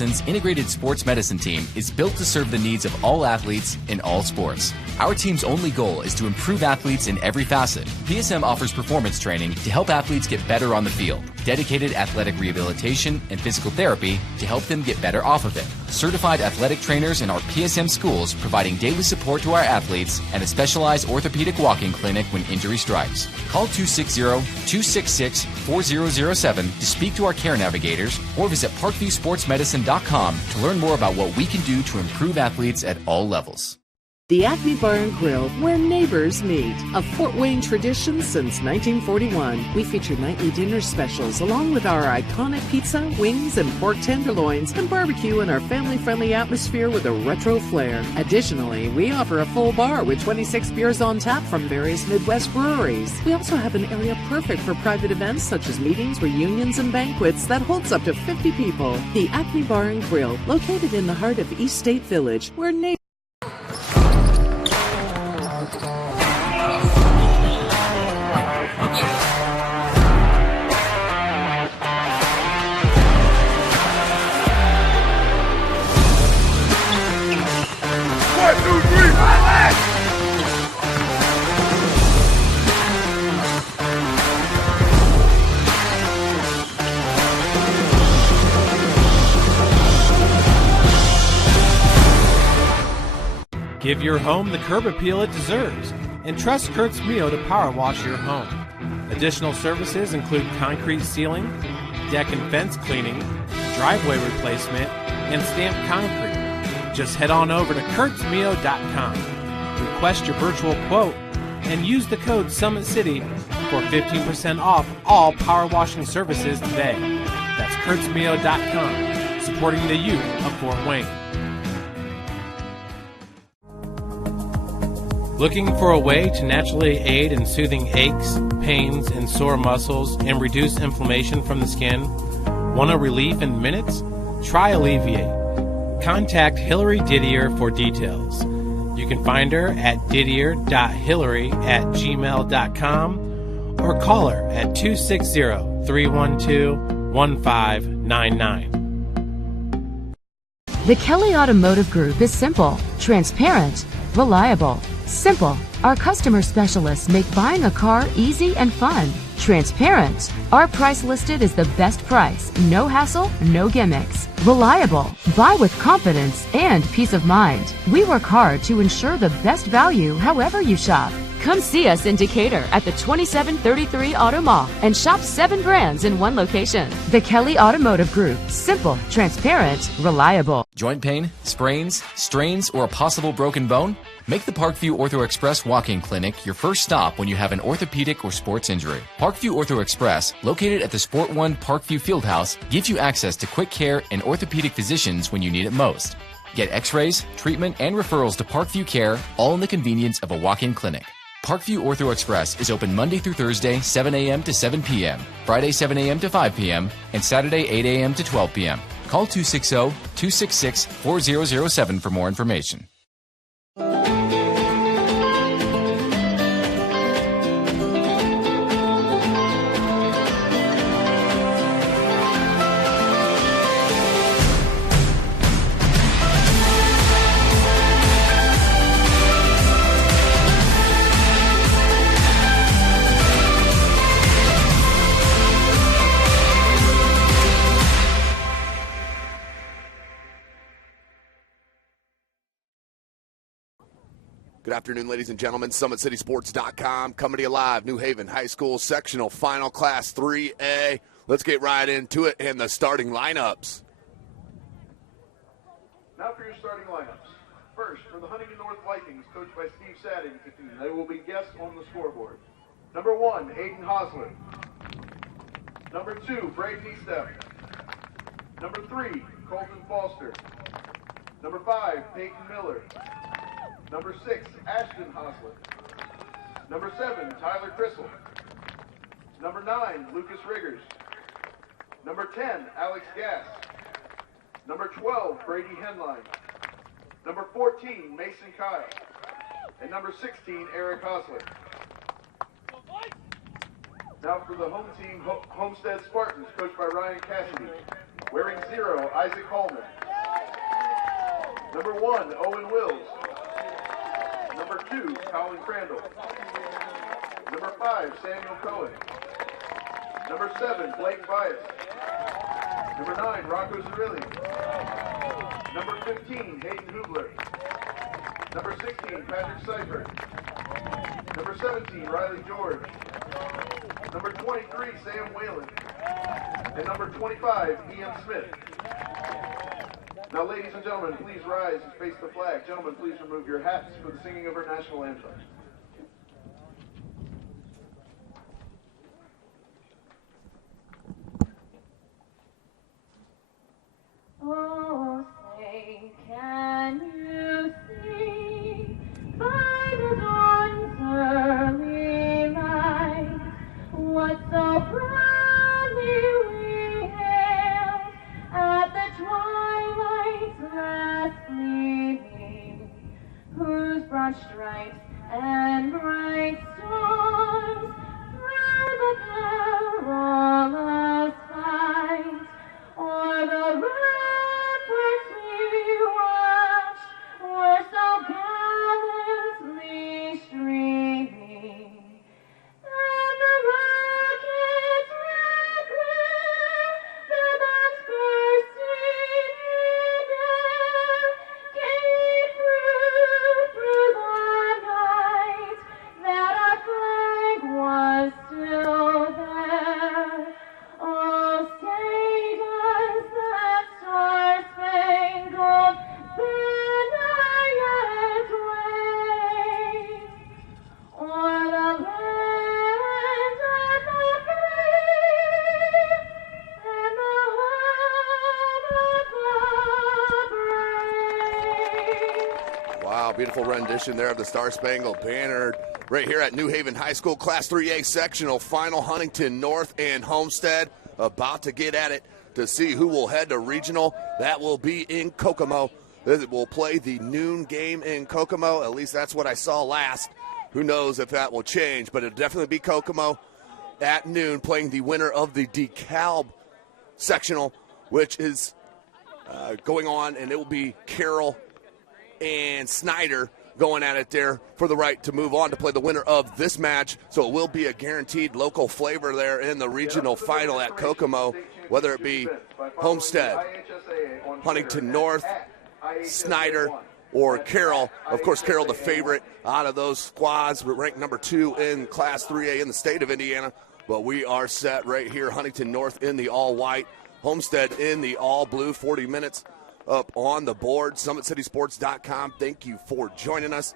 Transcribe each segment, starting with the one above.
Huntington's integrated sports medicine team is built to serve the needs of all athletes in all sports. Our team's only goal is to improve athletes in every facet. PSM offers performance training to help athletes get better on the field, dedicated athletic rehabilitation and physical therapy to help them get better off of it, certified athletic trainers in our PSM schools providing daily support to our athletes, and a specialized orthopedic walking clinic when injury strikes. Call 260-266-4007 to speak to our care navigators or visit parkviewsportsmedicine.com to learn more about what we can do to improve athletes at all levels. The Acme Bar and Grill, where neighbors meet. A Fort Wayne tradition since 1941. We feature nightly dinner specials along with our iconic pizza, wings, and pork tenderloins, and barbecue in our family-friendly atmosphere with a retro flair. Additionally, we offer a full bar with 26 beers on tap from various Midwest breweries. We also have an area perfect for private events such as meetings, reunions, and banquets that holds up to 50 people. The Acme Bar and Grill, located in the heart of East State Village, where neighbors Give your home the curb appeal it deserves and trust Kurt's Mio to power wash your home. Additional services include concrete sealing, deck and fence cleaning, driveway replacement, and stamped concrete. Just head on over to kurtzmio.com. Request your virtual quote and use the code SummitCity for 15% off all power washing services today. That's kurtzmio.com, supporting the youth of Fort Wayne. Looking for a way to naturally aid in soothing aches, pains, and sore muscles and reduce inflammation from the skin? Want a relief in minutes? Try Alleviate. Contact Hillary Didier for details. You can find her at didier.hillary@gmail.com or call her at 260-312-1599. The Kelly Automotive Group is simple, transparent, reliable. Simple. Our customer specialists make buying a car easy and fun. Transparent. Our price listed is the best price. No hassle, no gimmicks. Reliable. Buy with confidence and peace of mind. We work hard to ensure the best value however you shop. Come see us in Decatur at the 2733 Auto Mall and shop 7 brands in one location. The Kelly Automotive Group. Simple, transparent, reliable. Joint pain, sprains, strains, or a possible broken bone? Make the Parkview Ortho Express walk-in clinic your first stop when you have an orthopedic or sports injury. Parkview Ortho Express, located at the Sport One Parkview Fieldhouse, gives you access to quick care and orthopedic physicians when you need it most. Get x-rays, treatment, and referrals to Parkview Care, all in the convenience of a walk-in clinic. Parkview Ortho Express is open Monday through Thursday, 7 a.m. to 7 p.m., Friday, 7 a.m. to 5 p.m., and Saturday, 8 a.m. to 12 p.m. Call 260-266-4007 for more information. Good afternoon, ladies and gentlemen. SummitCitySports.com coming to you live. New Haven High School Sectional Final Class 3A. Let's get right into it and the starting lineups. Now for your starting lineups. First, for the Huntington North Vikings, coached by Steve Sadden, they will be guests on the scoreboard. Number 1, Aiden Hosler. Number 2, Braden Eastep. Number 3, Colton Foster. Number 5, Peyton Miller. Number 6, Ashton Hosler. Number 7, Tyler Crissell. Number 9, Lucas Riggers. Number 10, Alex Gass. Number 12, Brady Henline. Number 14, Mason Kyle. And number 16, Eric Hosler. Now for the home team, Homestead Spartans, coached by Ryan Cassidy. Wearing 0, Isaac Coleman. Number 1, Owen Wills. Number 2, Colin Crandall. Number 5, Samuel Cohen. Number 7, Blake Bias. Number 9, Rocco Zerilli. Number 15, Hayden Hubler. Number 16, Patrick Seifert. Number 17, Riley George. Number 23, Sam Whalen. And number 25, Ian Smith. Now, ladies and gentlemen, please rise and face the flag. Gentlemen, please remove your hats for the singing of our national anthem. Oh, say, can you see by the dawn's early light what so proudly we hailed at the twilight's last gleaming, whose broad stripes and bright stars through the perilous fight o'er the ramparts we watched were so gallantly streaming, and the rockets' red glare, their bombs bursting in air, came through the night, that our flag was still there. Oh, say does that star-spangled banner yet wave o'er the land of the free and the home of the brave? Wow, beautiful rendition there of the Star Spangled Banner right here at New Haven High School Class 3A sectional final. Huntington North and Homestead about to get at it to see who will head to regional. That will be in Kokomo. It will play the noon game in Kokomo. At least that's what I saw last. Who knows if that will change, but it'll definitely be Kokomo at noon, playing the winner of the DeKalb sectional, which is going on, and it will be Carroll and Snyder going at it there for the right to move on to play the winner of this match. So it will be a guaranteed local flavor there in the regional final at Kokomo, whether it be Homestead, Huntington North, Snyder, or Carroll. Of course, Carroll the favorite out of those squads, ranked number 2 in Class 3A in the state of Indiana. But we are set right here. Huntington North in the all-white, Homestead in the all-blue. 40 minutes up on the board. SummitCitySports.com. Thank you for joining us.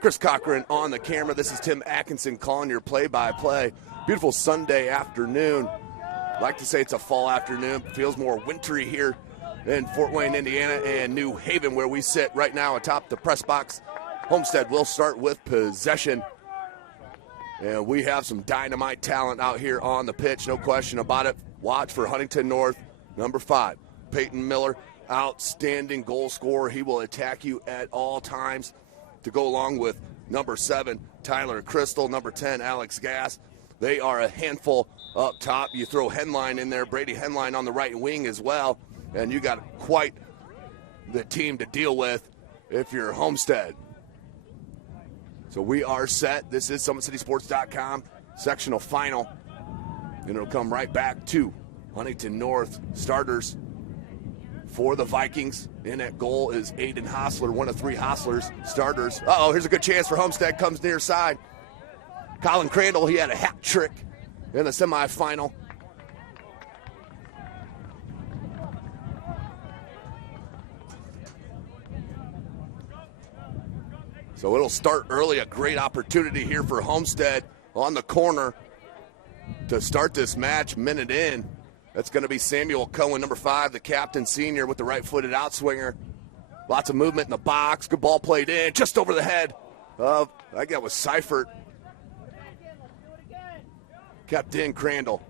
Chris Cochran on the camera. This is Tim Atkinson calling your play-by-play. Beautiful Sunday afternoon. I'd like to say it's a fall afternoon. Feels more wintry here in Fort Wayne, Indiana, and New Haven, where we sit right now atop the press box. Homestead will start with possession. And we have some dynamite talent out here on the pitch, no question about it. Watch for Huntington North, number 5, Peyton Miller. Outstanding goal scorer. He will attack you at all times, to go along with number 7, Tyler Crystal, number 10, Alex Gass. They are a handful up top. You throw Henline in there, Brady Henline on the right wing as well, and you got quite the team to deal with if you're Homestead. So we are set. This is SummitCitySports.com sectional final, and it'll come right back to Huntington North starters. For the Vikings, in at goal is Aiden Hostler, one of 3 Hostlers starters. Uh-oh, here's a good chance for Homestead, comes near side. Colin Crandall, he had a hat trick in the semifinal. So it'll start early, a great opportunity here for Homestead on the corner to start this match, minute in. That's going to be Samuel Cohen, number 5, the captain senior with the right-footed outswinger. Lots of movement in the box. Good ball played in, just over the head of, I think that was Seifert. Kept in Crandall.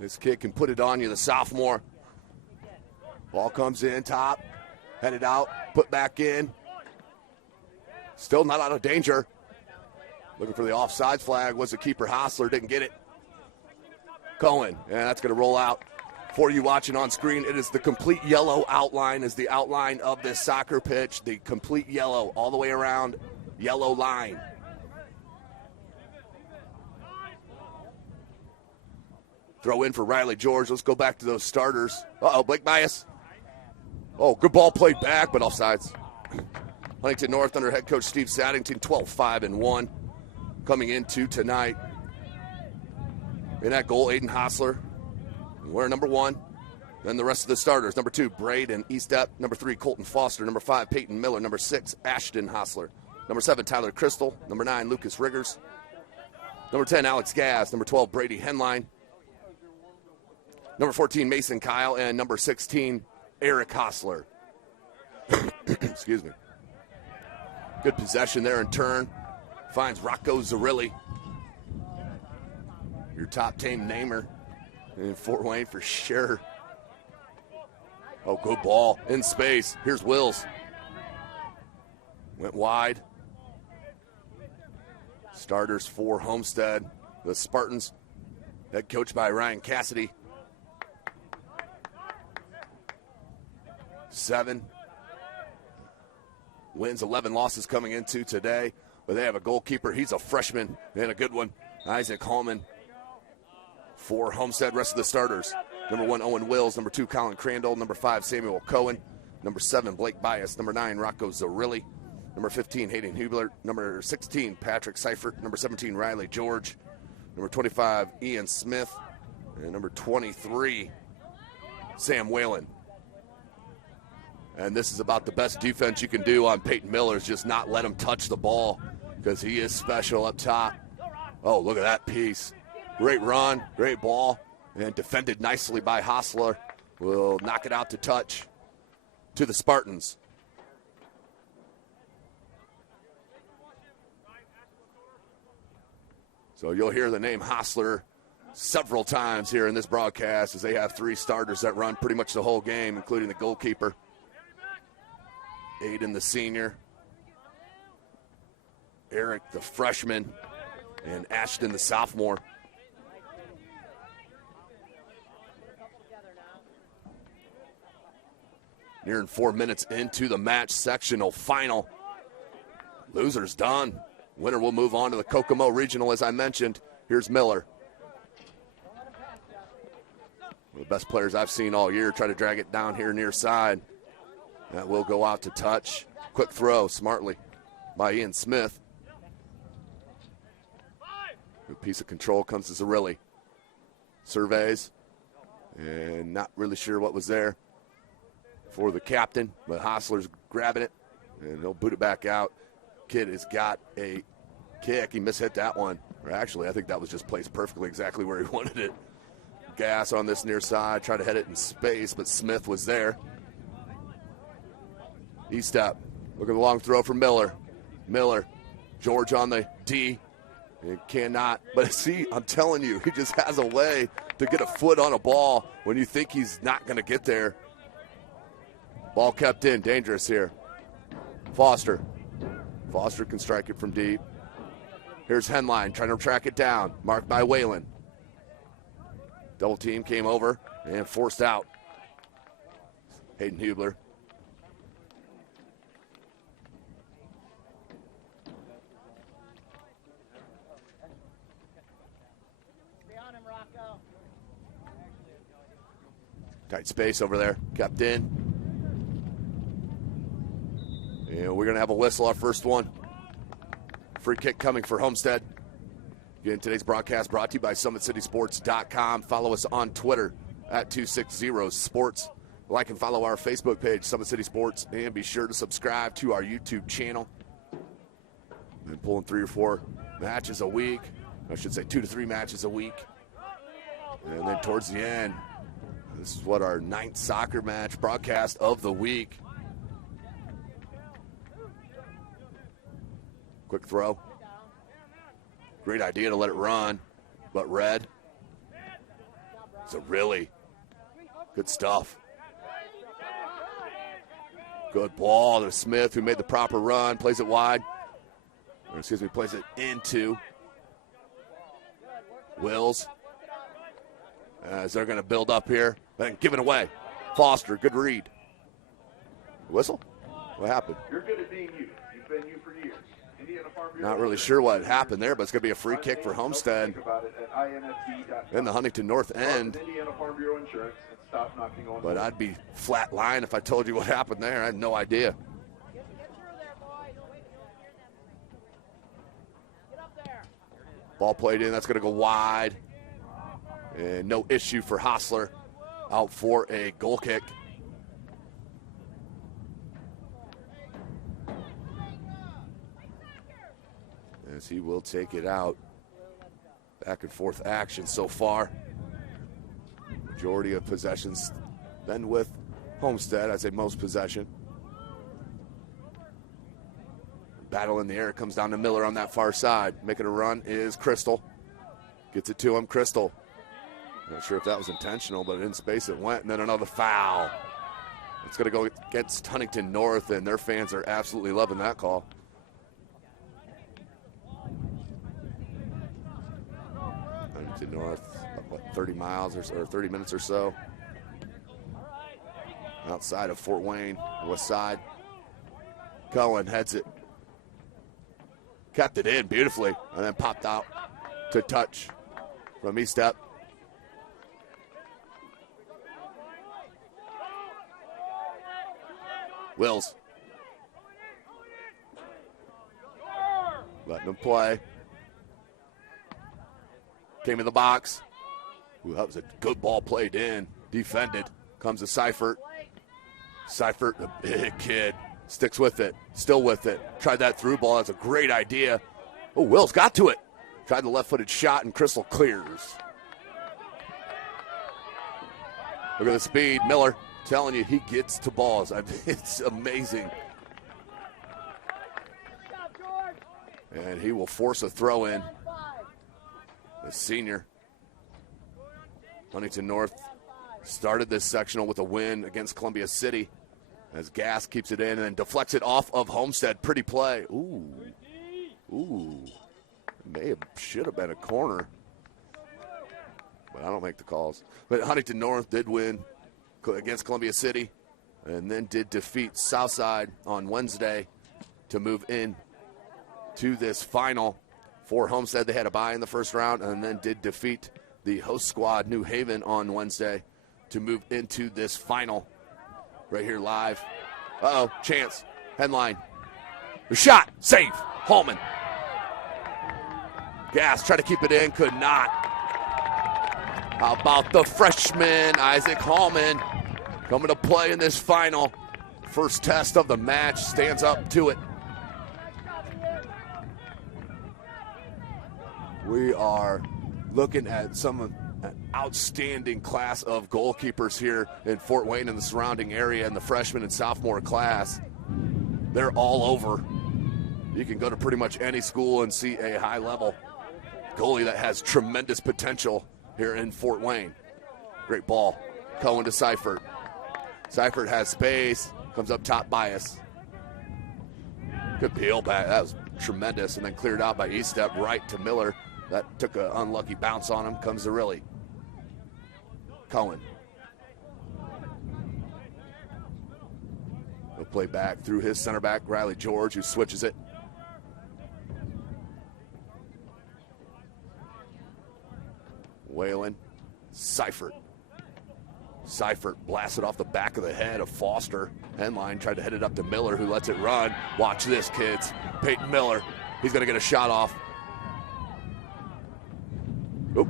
This kid can put it on you, the sophomore. Ball comes in, top, headed out, put back in. Still not out of danger. Looking for the offsides flag was the keeper Hostler, didn't get it. Cohen, and that's going to roll out For you watching on screen, it is the complete yellow outline, is the outline of this soccer pitch. The complete yellow all the way around, yellow line. Throw in for Riley George. Let's go back to those starters. Uh-oh, Blake Bias. Oh, good ball played back, but offsides. Huntington North under head coach Steve Saddington, 12-5-1 coming into tonight. In that goal, Aiden Hostler. We're number 1. Then the rest of the starters. Number 2, Braden Eastep. Number 3, Colton Foster. Number 5, Peyton Miller. Number 6, Ashton Hostler. Number 7, Tyler Crystal. Number 9, Lucas Riggers. Number 10, Alex Gass. Number 12, Brady Henline. Number 14, Mason Kyle. And number 16, Eric Hostler. Excuse me. Good possession there in turn. Finds Rocco Zarilli. Your top team namer in Fort Wayne for sure. Oh, good ball in space. Here's Wills. Went wide. Starters for Homestead. The Spartans, head coached by Ryan Cassidy. 7 wins, 11 losses coming into today. But they have a goalkeeper. He's a freshman and a good one. Isaac Hallman for Homestead. Rest of the starters. Number 1, Owen Wills. Number 2, Colin Crandall. Number 5, Samuel Cohen. Number 7, Blake Bias. Number 9, Rocco Zarilli. Number 15, Hayden Hubler. Number 16, Patrick Seifert. Number 17, Riley George. Number 25, Ian Smith. And number 23, Sam Whalen. And this is about the best defense you can do on Peyton Miller, is just not let him touch the ball, because he is special up top. Oh, look at that piece. Great run, great ball, and defended nicely by Hostler. Will knock it out to touch to the Spartans. So you'll hear the name Hostler several times here in this broadcast, as they have 3 starters that run pretty much the whole game, including the goalkeeper. Aiden, the senior. Eric, the freshman. And Ashton, the sophomore. Nearing 4 minutes into the match, sectional final. Loser's done. Winner will move on to the Kokomo Regional, as I mentioned. Here's Miller. One of the best players I've seen all year. Try to drag it down here near side. That will go out to touch. Quick throw, smartly, by Ian Smith. Good piece of control comes to Zarilli. Surveys, and not really sure what was there for the captain, but Hostler's grabbing it, and he'll boot it back out. Kid has got a kick. He mishit that one. Or actually, I think that was just placed perfectly exactly where he wanted it. Gas on this near side, try to head it in space, but Smith was there. E-step. Look at the long throw from Miller. Miller. George on the D. He cannot. But see, I'm telling you, he just has a way to get a foot on a ball when you think he's not going to get there. Ball kept in. Dangerous here. Foster. Foster can strike it from deep. Here's Henline trying to track it down. Marked by Whalen. Double team came over and forced out. Hayden Hubler. Tight space over there. Kept in. And we're going to have a whistle, our first one. Free kick coming for Homestead. Again, today's broadcast brought to you by SummitCitySports.com. Follow us on Twitter at 260sports. Like and follow our Facebook page, Summit City Sports, and be sure to subscribe to our YouTube channel. Been pulling 3 or 4 matches a week. I should say 2 to 3 matches a week. And then towards the end, this is what our 9th soccer match broadcast of the week. Quick throw. Great idea to let it run, but red. It's a really good stuff. Good ball to Smith, who made the proper run, plays it wide. Or excuse me, plays it into Wills. As they're going to build up here. and given away. Foster, good read. Whistle? What happened? You're good at being you. You've been you for years. Indiana Farm Bureau. Not really sure what happened there, but it's going to be a free kick for Homestead in the Huntington North end. Indiana Farm Bureau Insurance, and stop knocking on But I'd be flat line if I told you what happened there. I had no idea. Ball played in. That's going to go wide. And no issue for Hostler. Out for a goal kick. As he will take it out. Back and forth action so far. Majority of possessions been with Homestead. I'd say most possession. Battle in the air. Comes down to Miller on that far side. Making a run is Crystal. Gets it to him. Crystal. Not sure if that was intentional, but in space it went. And then another foul. It's going to go against Huntington North, and their fans are absolutely loving that call. Huntington North, what, 30 miles or 30 minutes or so. Outside of Fort Wayne, west side. Cohen heads it. Kept it in beautifully, and then popped out to touch from E-step. Wills. Letting him play. Came in the box. Ooh, that was a good ball played in. Defended. Comes to Seifert. Seifert, the big kid. Sticks with it. Still with it. Tried that through ball. That's a great idea. Oh, Wills got to it. Tried the left-footed shot, and Crystal clears. Look at the speed. Miller, telling you, he gets to balls. It's amazing. And he will force a throw in. The senior. Huntington North started this sectional with a win against Columbia City. As Gass keeps it in and then deflects it off of Homestead. Pretty play. Ooh. Should have been a corner. But I don't make the calls. But Huntington North did win against Columbia City and then did defeat Southside on Wednesday to move in to this final. For Homestead, they had a bye in the first round and then did defeat the host squad, New Haven, on Wednesday to move into this final. Right here live. Uh-oh, chance. Headline. The shot. Save. Hallman. Gass tried to keep it in. Could not. How about the freshman, Isaac Hallman, coming to play in this final. First test of the match. Stands up to it. We are looking at an outstanding class of goalkeepers here in Fort Wayne and the surrounding area, and the freshman and sophomore class. They're all over. You can go to pretty much any school and see a high-level goalie that has tremendous potential here in Fort Wayne. Great ball. Cohen to Seifert. Seifert has space. Comes up top bias. Good peel back. That was tremendous. And then cleared out by E-step right to Miller. That took an unlucky bounce on him. Comes to Riley. Cohen. He'll play back through his center back, Riley George, who switches it. Whalen. Seifert. Seifert blasted off the back of the head of Foster. Henline tried to head it up to Miller, who lets it run. Watch this, kids. Peyton Miller. He's going to get a shot off. Oop.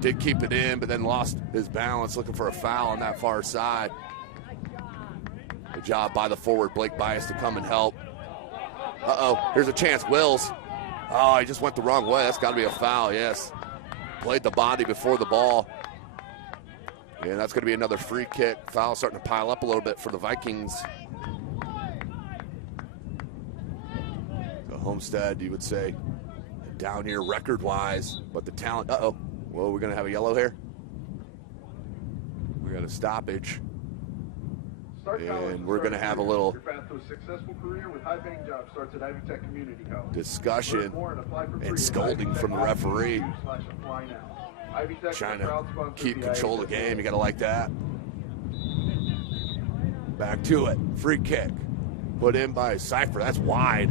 Did keep it in, but then lost his balance, looking for a foul on that far side. Good job by the forward, Blake Bias, to come and help. Uh-oh, here's a chance. Wills. Oh, he just went the wrong way. That's got to be a foul, yes. Played the body before the ball. And that's going to be another free kick. Foul starting to pile up a little bit for the Vikings. The Homestead, you would say, down here record-wise, but the talent, uh-oh. Well, we're going to have a yellow here. We got a stoppage. And we're going to have a little discussion and scolding from the referee. Trying to keep control of the game. You got to like that. Back to it. Free kick. Put in by Cypher. That's wide.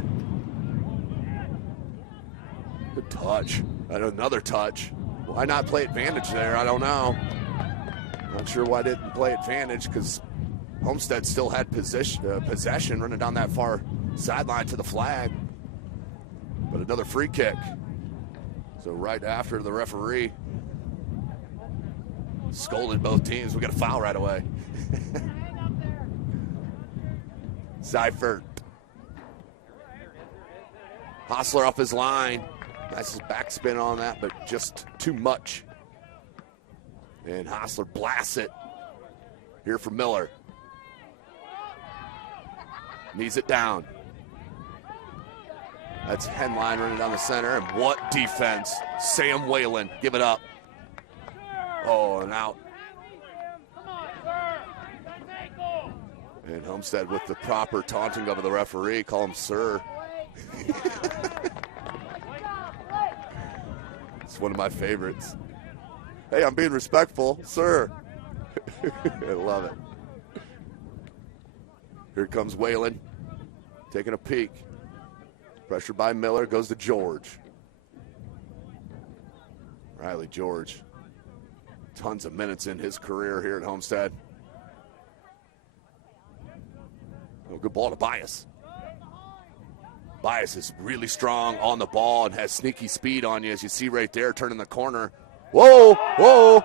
Good touch. And another touch. Why not play advantage there? I don't know. Not sure why didn't play advantage, because Homestead still had possession running down that far sideline to the flag. But another free kick. So right after the referee scolded both teams, we got a foul right away. Seifert. Hostler off his line. Nice backspin on that, but just too much. And Hostler blasts it. Here for Miller. Knees it down. That's Henline running down the center. And what defense. Sam Whalen, give it up. Oh, and out. And Homestead with the proper taunting of the referee. Call him sir. It's one of my favorites. Hey, I'm being respectful, sir. I love it. Here comes Whalen, taking a peek. Pressure by Miller, goes to George. Riley George. Tons of minutes in his career here at Homestead. Oh, good ball to Bias. Bias is really strong on the ball and has sneaky speed on you, as you see right there, turning the corner. Whoa, whoa.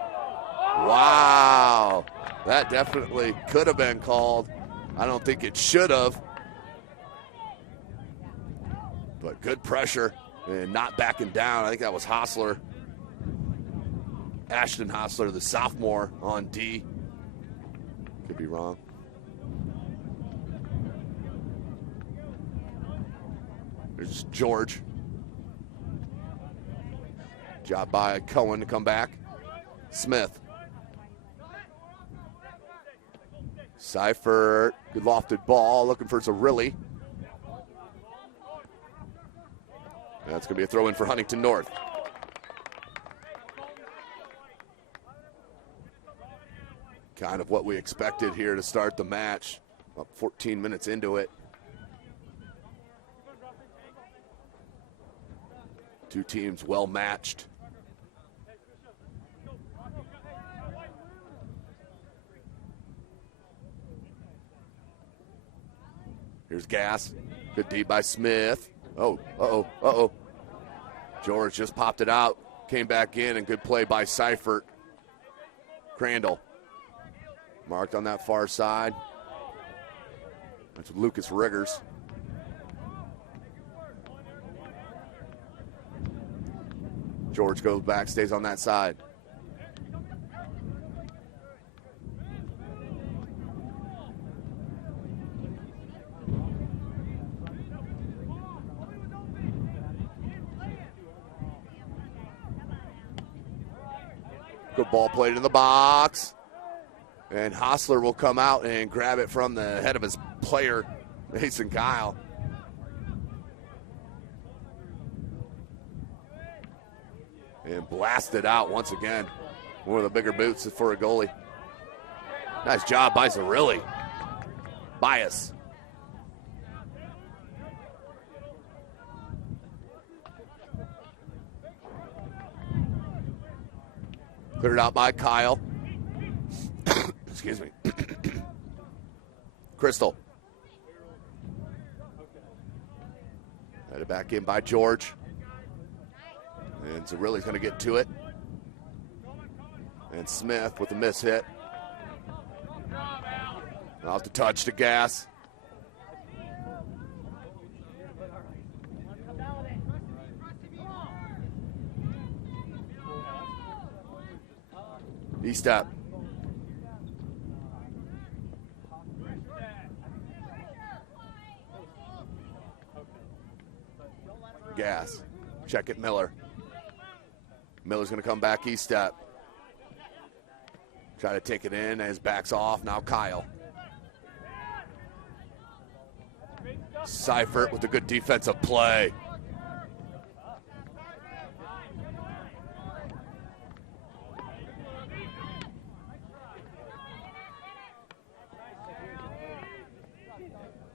Wow. That definitely could have been called. I don't think it should have. But good pressure and not backing down. I think that was Hostler. Ashton Hostler, the sophomore, on D. Could be wrong. There's George. Job by Cohen to come back. Smith. Seifert, good lofted ball, looking for Zarilli. That's going to be a throw in for Huntington North. Kind of what we expected here to start the match. About 14 minutes into it. Two teams well matched. Here's Gass. Good D by Smith. Oh, uh-oh, uh-oh. George just popped it out. Came back in, and good play by Seifert. Crandall. Marked on that far side. That's Lucas Riggers. George goes back, stays on that side. Good ball played in the box. And Hostler will come out and grab it from the head of his player, Mason Kyle. And blast it out once again. One of the bigger boots for a goalie. Nice job by Zarilli. Bias. Cleared out by Kyle. Excuse me. Crystal. Headed back in by George. And Zarilli's going to get to it. And Smith with a miss hit. Off the touch to Gass. E-step. Gass. Check it, Miller. Miller's going to come back E-step. Try to take it in as backs off. Now Kyle. Seifert with a good defensive play.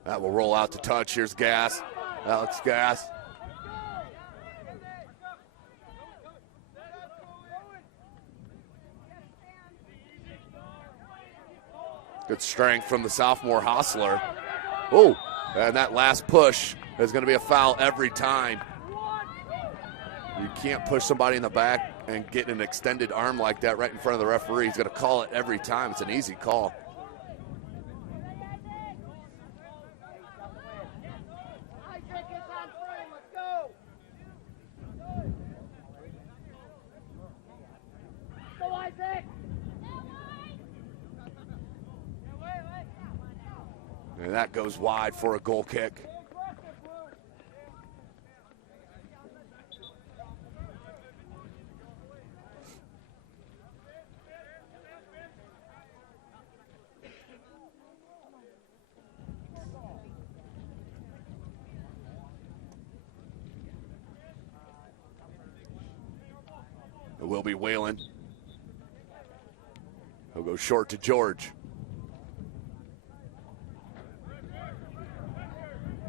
That will roll out to touch. Here's Gass. Alex Gass. Good strength from the sophomore Hostler. Oh, and that last push is going to be a foul every time. You can't push somebody in the back and get an extended arm like that right in front of the referee. He's going to call it every time. It's an easy call. And that goes wide for a goal kick. It will be Whalen. He'll go short to George.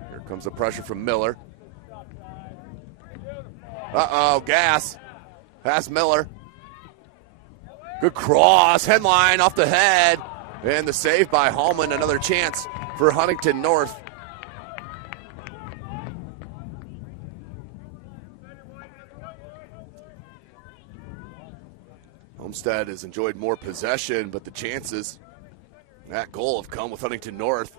Here comes the pressure from Miller. Uh-oh, Gass. Pass Miller. Good cross, headline off the head. And the save by Hallman, another chance for Huntington North. Homestead has enjoyed more possession, but the chances, that goal have come with Huntington North.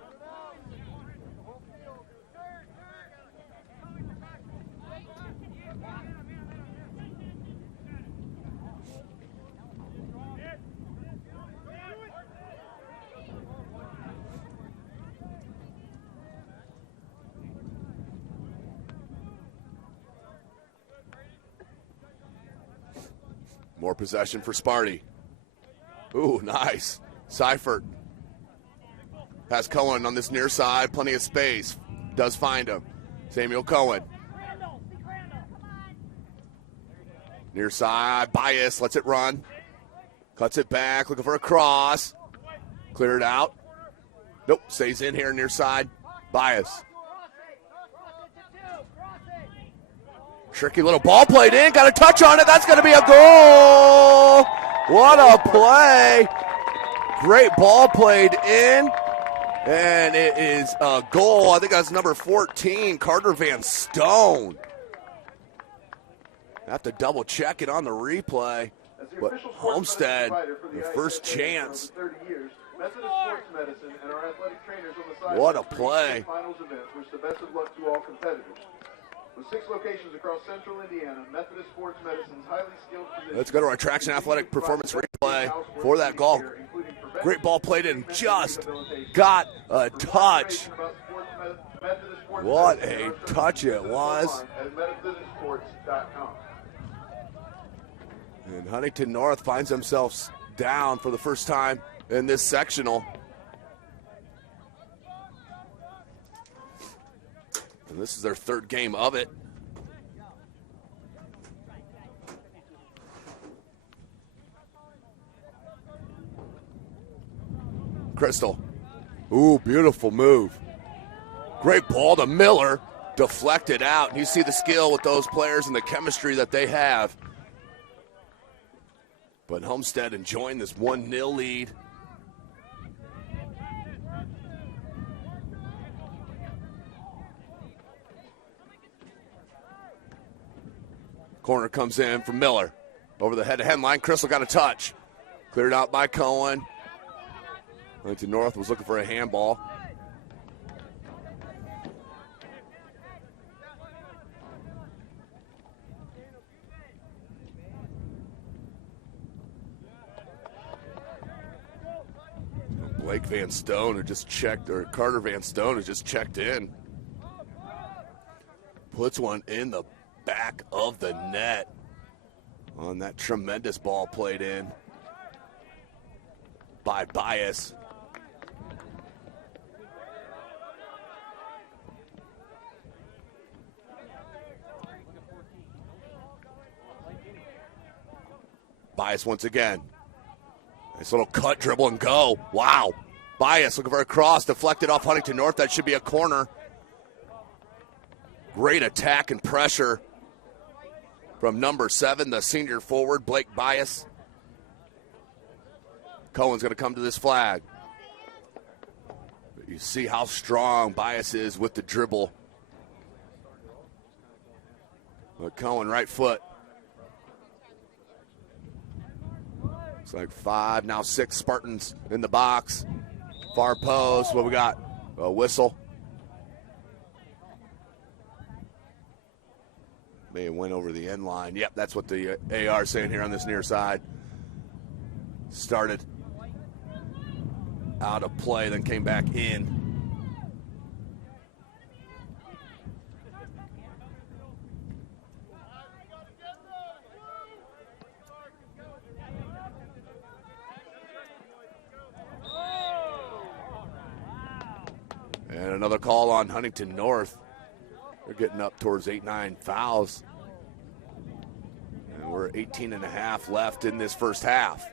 More possession for Sparty. Ooh, nice. Seifert. Pass Cohen on this near side. Plenty of space. Does find him. Samuel Cohen. Near side. Bias. Lets it run. Cuts it back. Looking for a cross. Clear it out. Nope. Stays in here near side. Bias. Tricky little ball played in. Got a touch on it. That's going to be a goal. What a play. Great ball played in. And it is a goal. I think that's number 14, Carter Van Stone. Have to double check it on the replay. But Homestead, the first chance. What a play. With 6 locations across central Indiana, Methodist Sports Medicine's highly skilled physicians. Let's go to our Traction Athletic Performance replay for that goal. Great ball played in, just got a touch. What a touch it was. And Huntington North finds themselves down for the first time in this sectional. And this is their third game of it. Crystal. Ooh, beautiful move. Great ball to Miller. Deflected out. And you see the skill with those players and the chemistry that they have. But Homestead enjoying this 1-0 lead. Corner comes in from Miller. Over the head-to-head line. Crystal got a touch. Cleared out by Cohen. Huntington North was looking for a handball. Blake Van Stone, who just checked, or Carter Van Stone, who just checked in. Puts one in the back of the net on that tremendous ball played in by Bias. Bias once again. Nice little cut, dribble, and go. Wow. Bias looking for a cross, deflected off Huntington North. That should be a corner. Great attack and pressure from number 7, the senior forward, Blake Bias. Cohen's going to come to this flag. You see how strong Bias is with the dribble. But Cohen, right foot. It's like 5, now 6 Spartans in the box. Far post, what we got? A whistle. May have went over the end line. Yep, that's what the AR is saying here on this near side. Started out of play, then came back in. And another call on Huntington North. They're getting up towards 8-9 fouls. And we're 18 and a half left in this first half.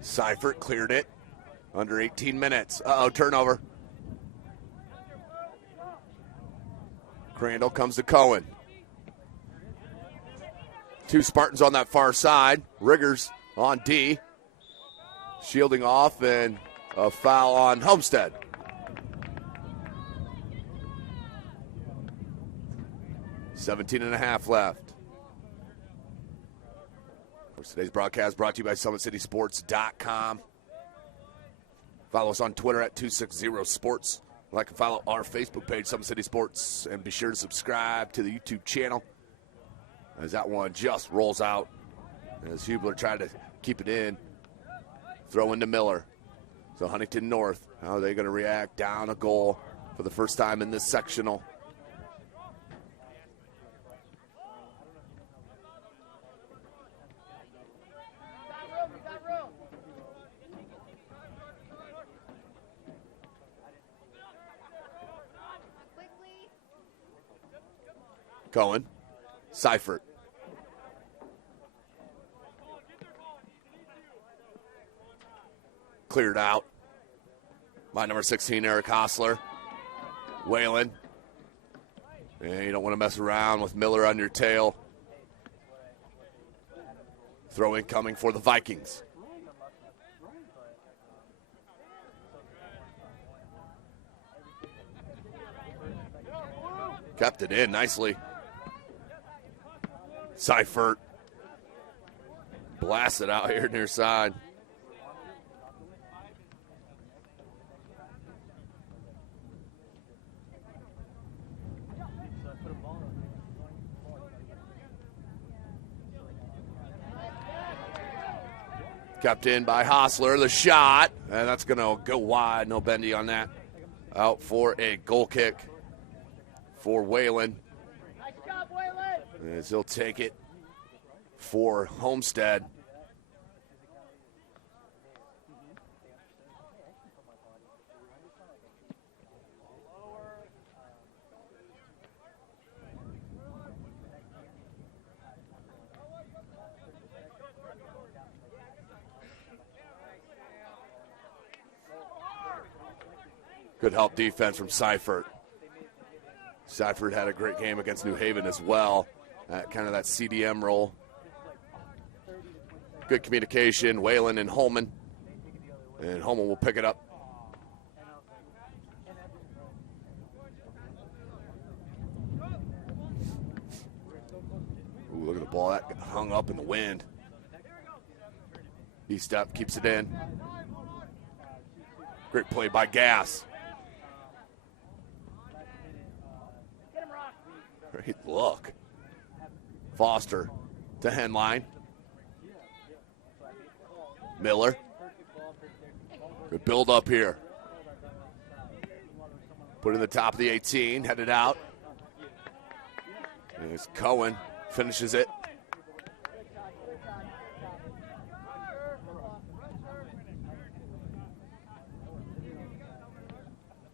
Seifert cleared it under 18 minutes. Uh-oh, turnover. Crandall comes to Cohen. 2 Spartans on that far side. Riggers on D. Shielding off, and a foul on Homestead. $17 and a half left. Today's broadcast brought to you by SummitCitySports.com. Follow us on Twitter at 260sports. Like and follow our Facebook page, Summit City Sports, and be sure to subscribe to the YouTube channel as that one just rolls out. As Hubler tried to keep it in, throw into Miller. So Huntington North, how are they going to react? Down a goal for the first time in this sectional. Cohen, Seifert. Cleared out by number 16, Eric Hostler. Whalen. And you don't want to mess around with Miller on your tail. Throw in coming for the Vikings. Kept it in nicely. Seifert blasted out here near side. Kept in by Hostler. The shot, and that's going to go wide. No bendy on that. Out for a goal kick for Whalen. As he'll take it for Homestead. Good help defense from Seifert. Seifert had a great game against New Haven as well. Kind of that CDM role. Good communication, Whalen and Holman. And Holman will pick it up. Ooh, look at the ball. That got hung up in the wind. Eastep keeps it in. Great play by Gass. Great look. Foster to Henline. Miller. Good build up here. Put in the top of the 18, headed out. And it's Cohen, finishes it.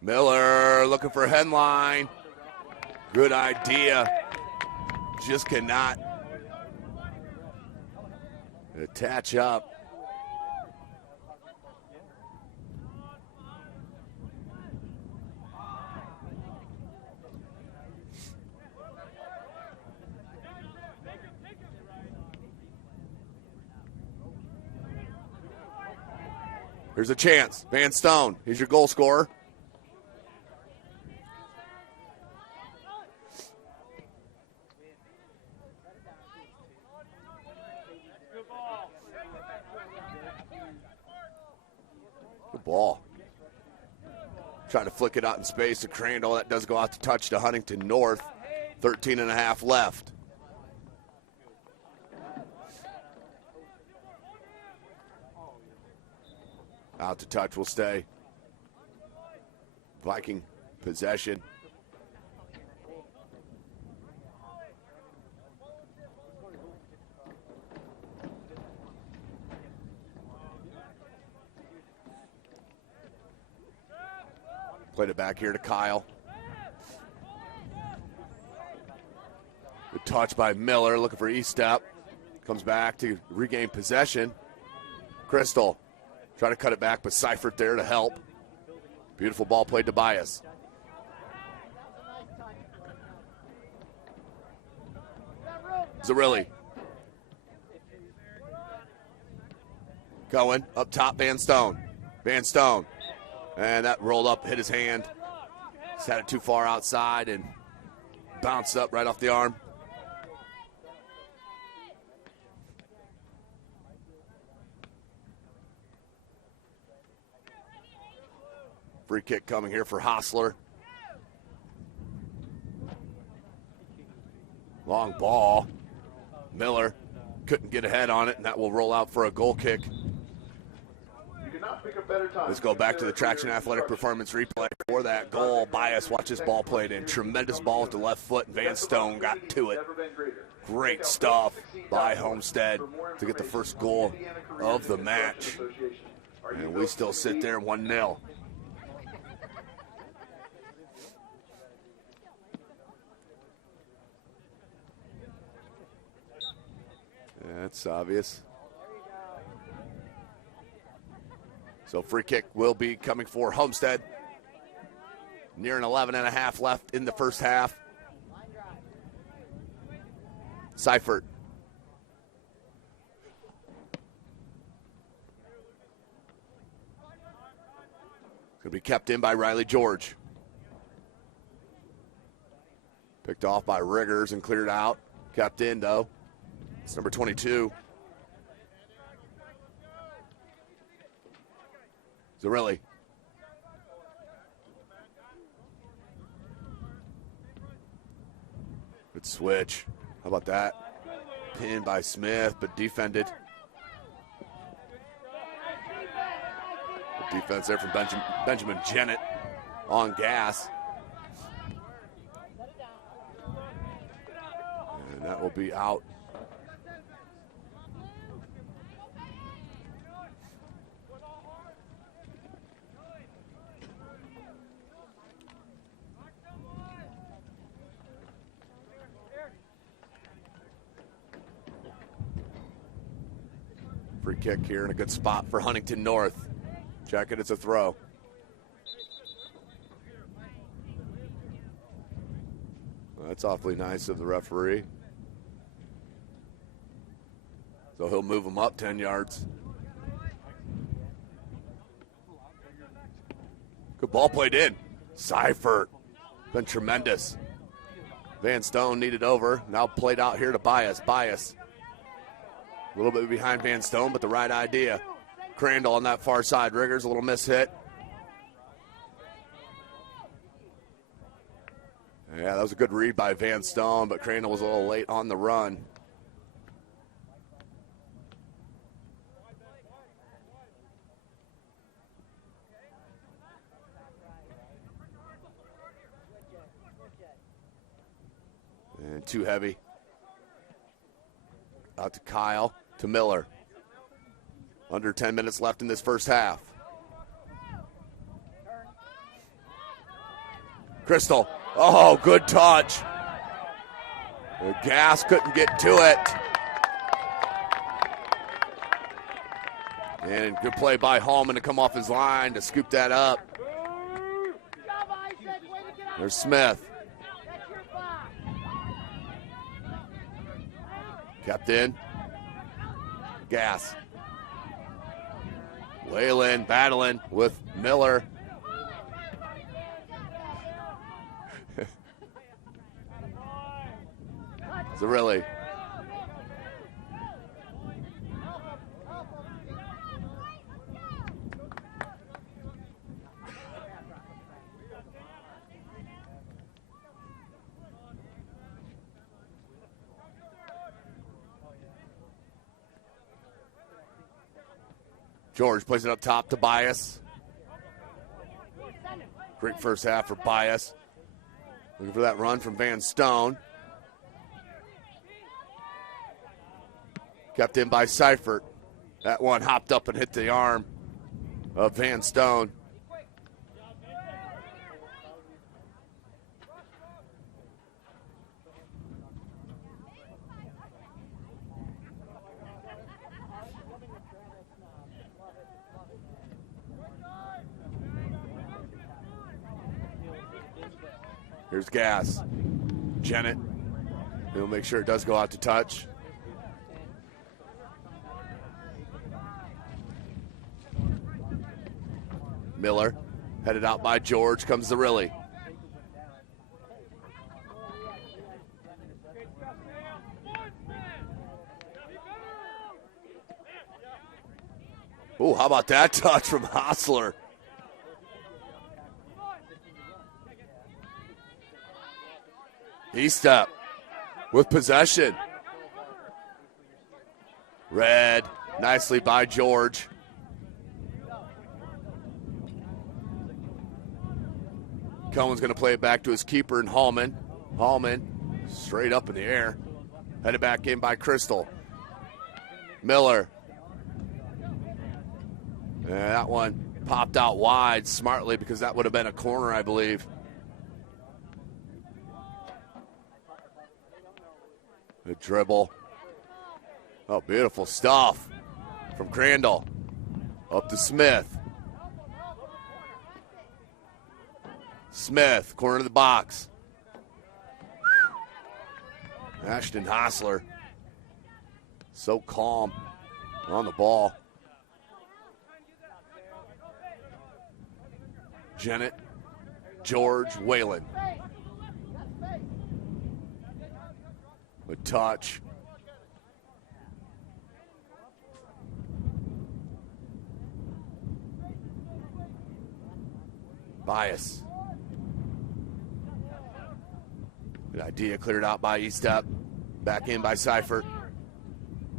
Miller looking for headline. Good idea. Just cannot attach up. Here's a chance. Van Stone, here's your goal scorer. Good ball. Trying to flick it out in space to Crandall. That does go out to touch to Huntington North. 13 and a half left. Out to touch will stay. Viking possession. Played it back here to Kyle. Good touch by Miller, looking for E-step. Comes back to regain possession. Crystal trying to cut it back, but Seifert there to help. Beautiful ball played to Bias. Zarilli. Cohen up top, Van Stone. Van Stone. And that rolled up, hit his hand. Just had it too far outside and bounced up right off the arm. Free kick coming here for Hostler. Long ball. Miller couldn't get ahead on it, and that will roll out for a goal kick. Let's go back to the Traction Athletic Performance replay for that goal. Bias, watch this ball played in. Tremendous ball with the left foot, and Van Stone got to it. Great stuff by Homestead to get the first goal of the match. And we still sit there 1-0. That's obvious. So free kick will be coming for Homestead. Near an 11 and a half left in the first half. Seifert. Going to be kept in by Riley George. Picked off by Riggers and cleared out. Kept in though. It's number 22. Zarilli. Good switch. How about that? Pinned by Smith, but defended. Good defense there from Benjamin Jennett on gas. And that will be out. Free kick here in a good spot for Huntington North. Check it, it's a throw. Well, that's awfully nice of the referee. So he'll move him up 10 yards. Good ball played in. Seifert, been tremendous. Van Stone needed over. Now played out here to Bias. Bias. A little bit behind Van Stone, but the right idea. Crandall on that far side. Riggers, a little miss hit. Yeah, that was a good read by Van Stone, but Crandall was a little late on the run. And too heavy. Out to Kyle, to Miller. Under 10 minutes left in this first half. Crystal. Oh, good touch. The Gas couldn't get to it. And good play by Hallman to come off his line to scoop that up. There's Smith. Kept in. Gas. Whalen battling with Miller. Zerilli. George plays it up top to Bias. Great first half for Bias. Looking for that run from Van Stone. Kept in by Seifert. That one hopped up and hit the arm of Van Stone. Here's Gas. Jennett. He'll make sure it does go out to touch. Miller, headed out by George, comes Zerilli. Oh, how about that touch from Hostler? Estep with possession. Red, nicely by George. Cohen's going to play it back to his keeper and Hallman. Hallman straight up in the air. Headed back in by Crystal. Miller. And that one popped out wide smartly because that would have been a corner, I believe. The dribble. Oh, beautiful stuff from Crandall. Up to Smith. Smith, corner of the box. Ashton Hostler. So calm on the ball. Jennett, George, Whalen. A touch. Bias. Good idea, cleared out by Estep. Back in by Seifert.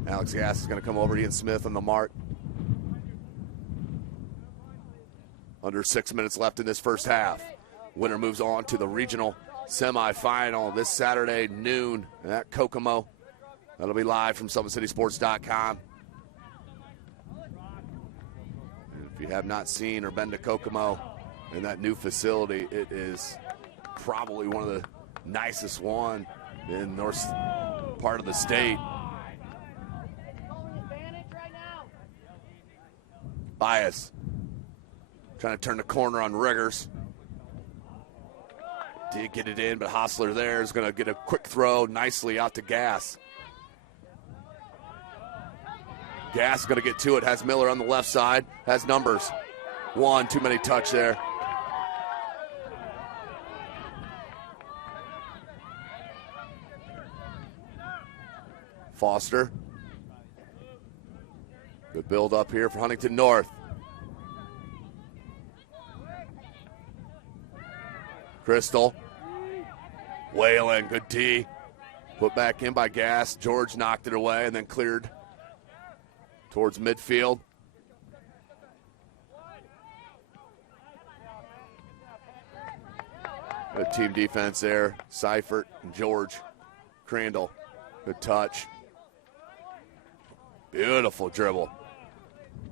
Alex Gass is going to come over to Ian Smith on the mark. Under 6 minutes left in this first half. Winner moves on to the regional semifinal this Saturday noon at Kokomo. That'll be live from SummitCitySports.com. And if you have not seen or been to Kokomo in that new facility, it is probably one of the nicest one in north part of the state. Bias trying to turn the corner on Riggers. Did get it in, but Hostler there is going to get a quick throw nicely out to Gass. Gass is going to get to it. Has Miller on the left side. Has numbers. One, too many touch there. Foster. Good build up here for Huntington North. Crystal. Whalen, good tee. Put back in by Gass. George knocked it away and then cleared towards midfield. Good team defense there. Seifert and George. Crandall. Good touch. Beautiful dribble.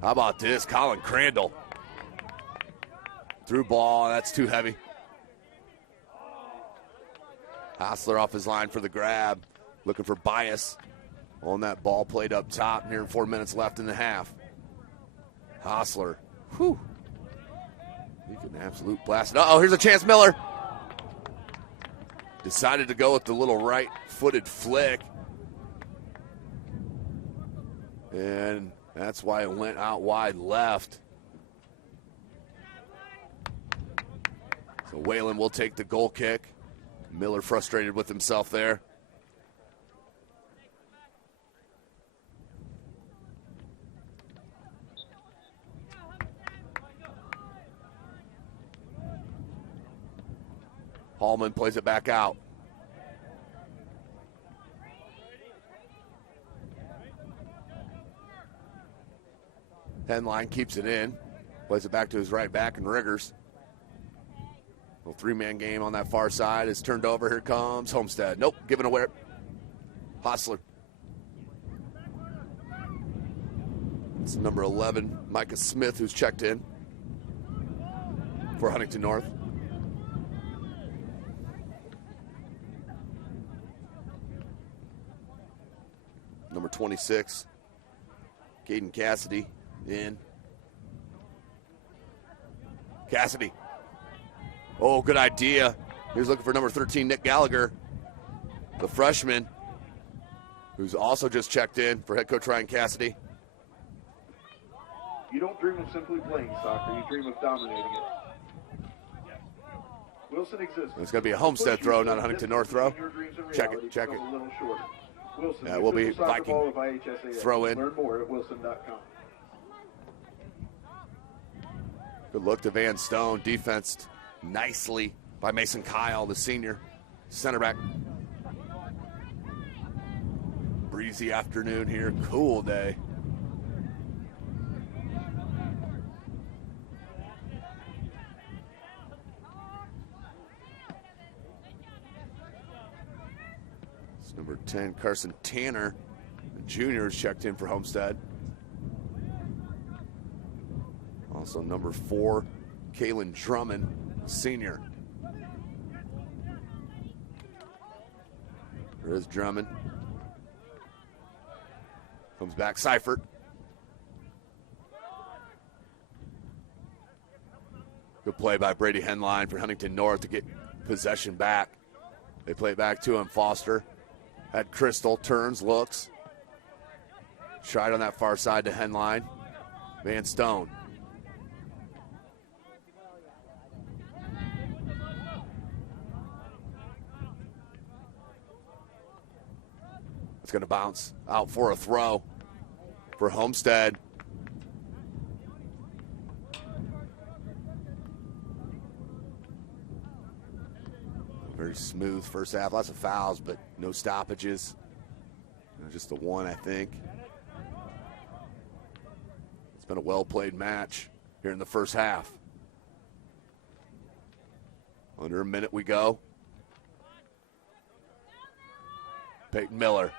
How about this? Colin Crandall. Through ball. That's too heavy. Hassler off his line for the grab. Looking for bias on that ball played up top. Near 4 minutes left in the half. Hassler. Whew. He can absolute blast it. Uh-oh, here's a chance. Miller decided to go with the little right-footed flick. And that's why it went out wide left. So Whalen will take the goal kick. Miller frustrated with himself there. Hallman plays it back out. Henline keeps it in. Plays it back to his right back and Riggers. Little three-man game on that far side. It's turned over. Here comes Homestead. Nope, giving away. Hostler. It's number 11, Micah Smith, who's checked in for Huntington North. Number 26, Caden Cassidy in. Cassidy. Oh, good idea. He was looking for number 13, Nick Gallagher, the freshman, who's also just checked in for head coach Ryan Cassidy. You don't dream of simply playing soccer, you dream of dominating it. Wilson exists. It's going to be a Homestead throw, not a Huntington North throw. Check it, check it. Wilson, yeah, we'll be Viking of IHSAA. throw in. Learn more at wilson.com. Good look to Van Stone. Defensed nicely by Mason Kyle, the senior center back. Breezy afternoon here. Cool day. It's number 10, Carson Tanner, the junior, is checked in for Homestead. Also number 4, Kalen Drummond, senior. There is Drummond. Comes back, Seifert. Good play by Brady Henline for Huntington North to get possession back. They play it back to him, Foster. Had Crystal, turns, looks. Tried on that far side to Henline. Van Stone. It's going to bounce out for a throw for Homestead. Very smooth first half. Lots of fouls, but no stoppages. Just the one, I think. It's been a well-played match here in the first half. Under a minute we go. Peyton Miller.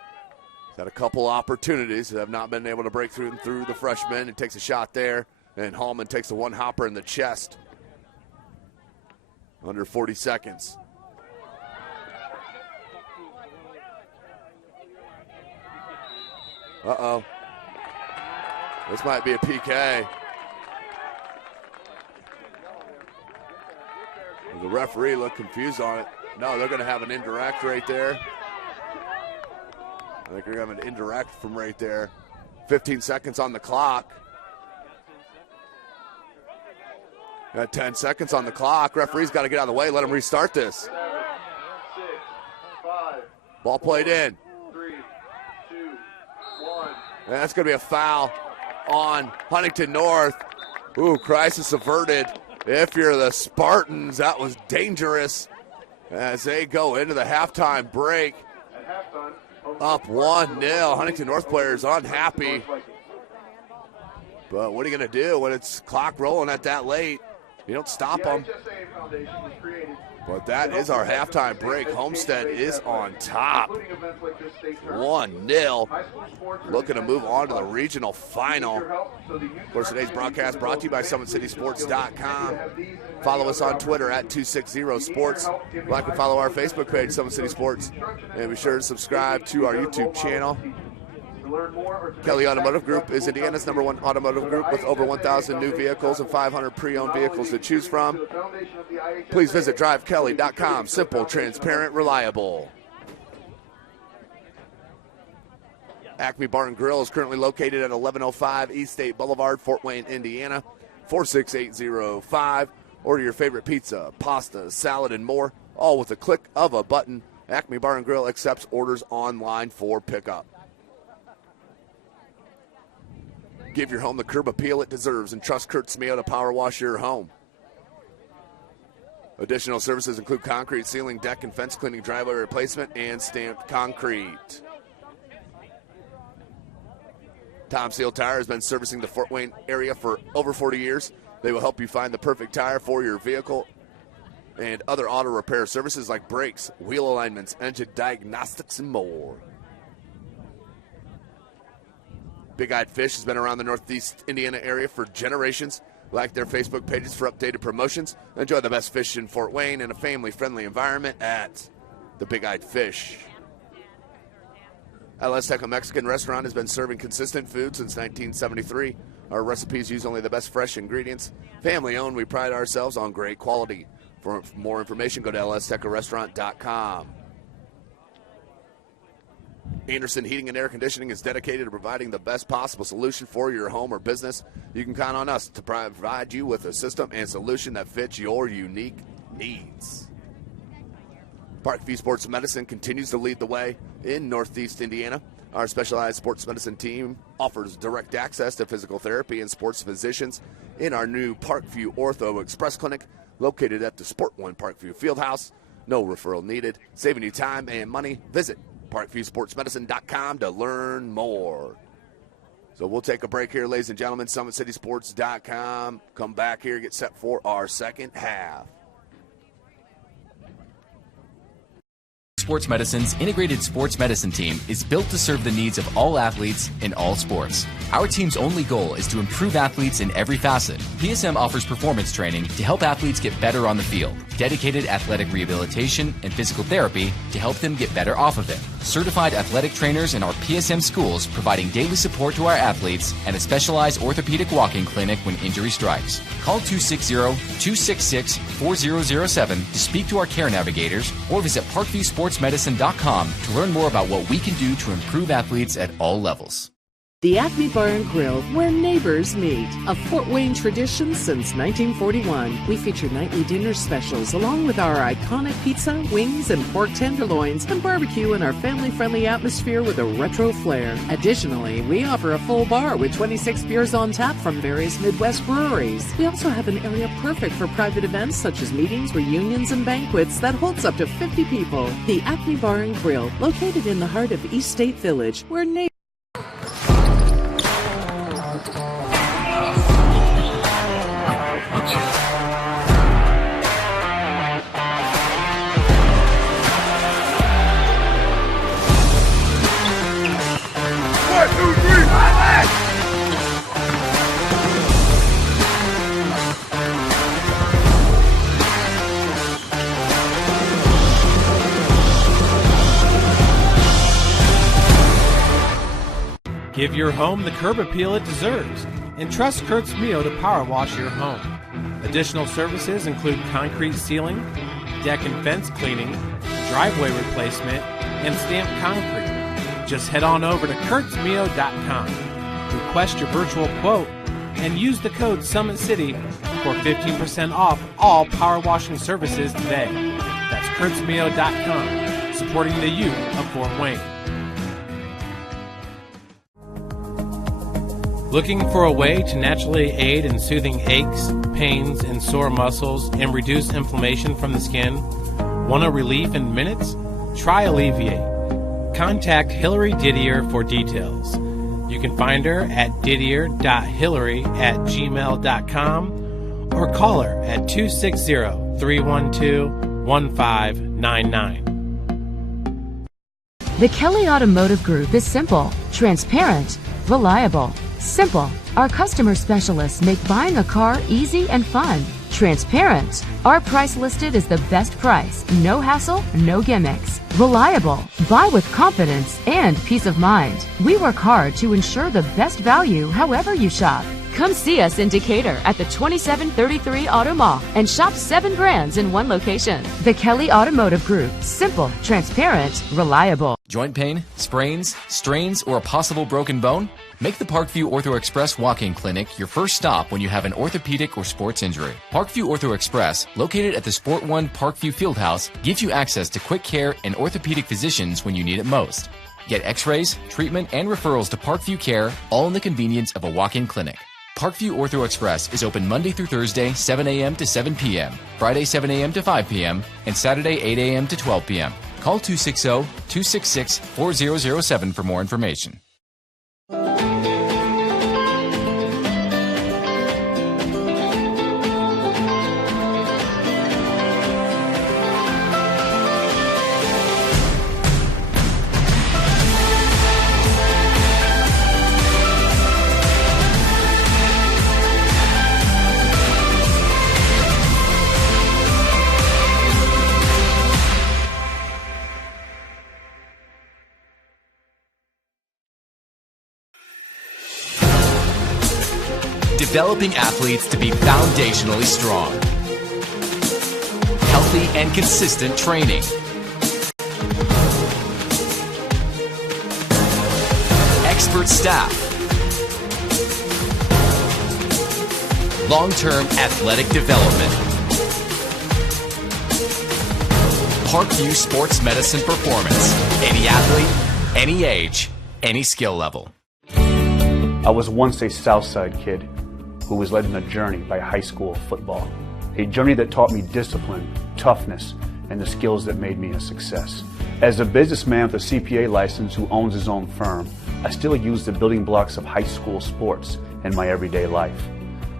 Had a couple opportunities that have not been able to break through the freshman. He takes a shot there, and Hallman takes a one-hopper in the chest. Under 40 seconds. Uh-oh. This might be a PK. The referee looked confused on it. No, they're going to have an indirect right there. I think you're going to have an indirect from right there. 15 seconds on the clock. Got 10 seconds on the clock. Referee's got to get out of the way. Let him restart this. 7, 6, 5. Ball played in. 3, 2, 1. And that's going to be a foul on Huntington North. Ooh, crisis averted. If you're the Spartans, that was dangerous as they go into the halftime break. At halftime, Up 1-0. Huntington North players unhappy. But what are you going to do when it's clock rolling at that late? You don't stop them. The IHSAA Foundation was created. But that is our halftime break. Homestead is on top. 1-0. Looking to move on to the regional final. Of course, today's broadcast brought to you by SummitCitySports.com. Follow us on Twitter at 260sports. Like and follow our Facebook page, Summit City Sports. And be sure to subscribe to our YouTube channel. Kelly Automotive Group is Indiana's #1 automotive group with over 1,000 new vehicles and 500 pre-owned vehicles to choose from. Please visit drivekelly.com. Simple, transparent, reliable. Acme Bar and Grill is currently located at 1105 East State Boulevard, Fort Wayne, Indiana, 46805. Order your favorite pizza, pasta, salad, and more, all with a click of a button. Acme Bar and Grill accepts orders online for pickup. Give your home the curb appeal it deserves and trust Kurt Smeo to power wash your home. Additional services include concrete sealing, deck and fence cleaning, driveway replacement, and stamped concrete. Tom Seal Tire has been servicing the Fort Wayne area for over 40 years. They will help you find the perfect tire for your vehicle and other auto repair services like brakes, wheel alignments, engine diagnostics, and more. Big Eyed Fish has been around the Northeast Indiana area for generations. Like their Facebook pages for updated promotions. Enjoy the best fish in Fort Wayne in a family-friendly environment at the Big Eyed Fish. El Azteca Mexican Restaurant has been serving consistent food since 1973. Our recipes use only the best fresh ingredients. Family-owned, we pride ourselves on great quality. For more information, go to elaztecarestaurant.com. Anderson Heating and Air Conditioning is dedicated to providing the best possible solution for your home or business. You can count on us to provide you with a system and solution that fits your unique needs. Parkview Sports Medicine continues to lead the way in Northeast Indiana. Our specialized sports medicine team offers direct access to physical therapy and sports physicians in our new Parkview Ortho Express Clinic located at the Sport One Parkview Fieldhouse. No referral needed, saving you time and money. Visit ParkviewSportsMedicine.com to learn more. So we'll take a break here, ladies and gentlemen. SummitCitySports.com. Come back here, get set for our second half. Sports Medicine's integrated sports medicine team is built to serve the needs of all athletes in all sports. Our team's only goal is to improve athletes in every facet. PSM offers performance training to help athletes get better on the field, dedicated athletic rehabilitation and physical therapy to help them get better off of it, certified athletic trainers in our PSM schools providing daily support to our athletes, and a specialized orthopedic walking clinic when injury strikes. Call 260-266-4007 to speak to our care navigators or visit ParkviewSportsMedicine.com to learn more about what we can do to improve athletes at all levels. The Acme Bar and Grill, where neighbors meet. A Fort Wayne tradition since 1941. We feature nightly dinner specials along with our iconic pizza, wings, and pork tenderloins, and barbecue in our family-friendly atmosphere with a retro flair. Additionally, we offer a full bar with 26 beers on tap from various Midwest breweries. We also have an area perfect for private events such as meetings, reunions, and banquets that holds up to 50 people. The Acme Bar and Grill, located in the heart of East State Village, where neighbors Give your home the curb appeal it deserves and trust Kurt Smeo to power wash your home. Additional services include concrete sealing, deck and fence cleaning, driveway replacement, and stamped concrete. Just head on over to kurtsmeo.com, request your virtual quote, and use the code SummitCity for 15% off all power washing services today. That's kurtsmeo.com, supporting the youth of Fort Wayne. Looking for a way to naturally aid in soothing aches, pains, and sore muscles and reduce inflammation from the skin? Want a relief in minutes? Try Alleviate. Contact Hillary Didier for details. You can find her at didier.hillary@gmail.com or call her at 260-312-1599. The Kelly Automotive Group is simple, transparent, reliable. Simple. Our customer specialists make buying a car easy and fun. Transparent. Our price listed is the best price. No hassle, no gimmicks. Reliable. Buy with confidence and peace of mind. We work hard to ensure the best value however you shop. Come see us in Decatur at the 2733 Auto Mall and shop 7 brands in one location. The Kelly Automotive Group. Simple, transparent, reliable. Joint pain, sprains, strains, or a possible broken bone? Make the Parkview Ortho Express Walk-In Clinic your first stop when you have an orthopedic or sports injury. Parkview Ortho Express, located at the Sport One Parkview Fieldhouse, gives you access to quick care and orthopedic physicians when you need it most. Get x-rays, treatment, and referrals to Parkview Care, all in the convenience of a walk-in clinic. Parkview Ortho Express is open Monday through Thursday, 7 a.m. to 7 p.m., Friday, 7 a.m. to 5 p.m., and Saturday, 8 a.m. to 12 p.m. Call 260-266-4007 for more information. Developing athletes to be foundationally strong. Healthy and consistent training. Expert staff. Long-term athletic development. Parkview Sports Medicine Performance. Any athlete, any age, any skill level. I was once a Southside kid who was led on a journey by high school football. A journey that taught me discipline, toughness, and the skills that made me a success. As a businessman with a CPA license who owns his own firm, I still use the building blocks of high school sports in my everyday life.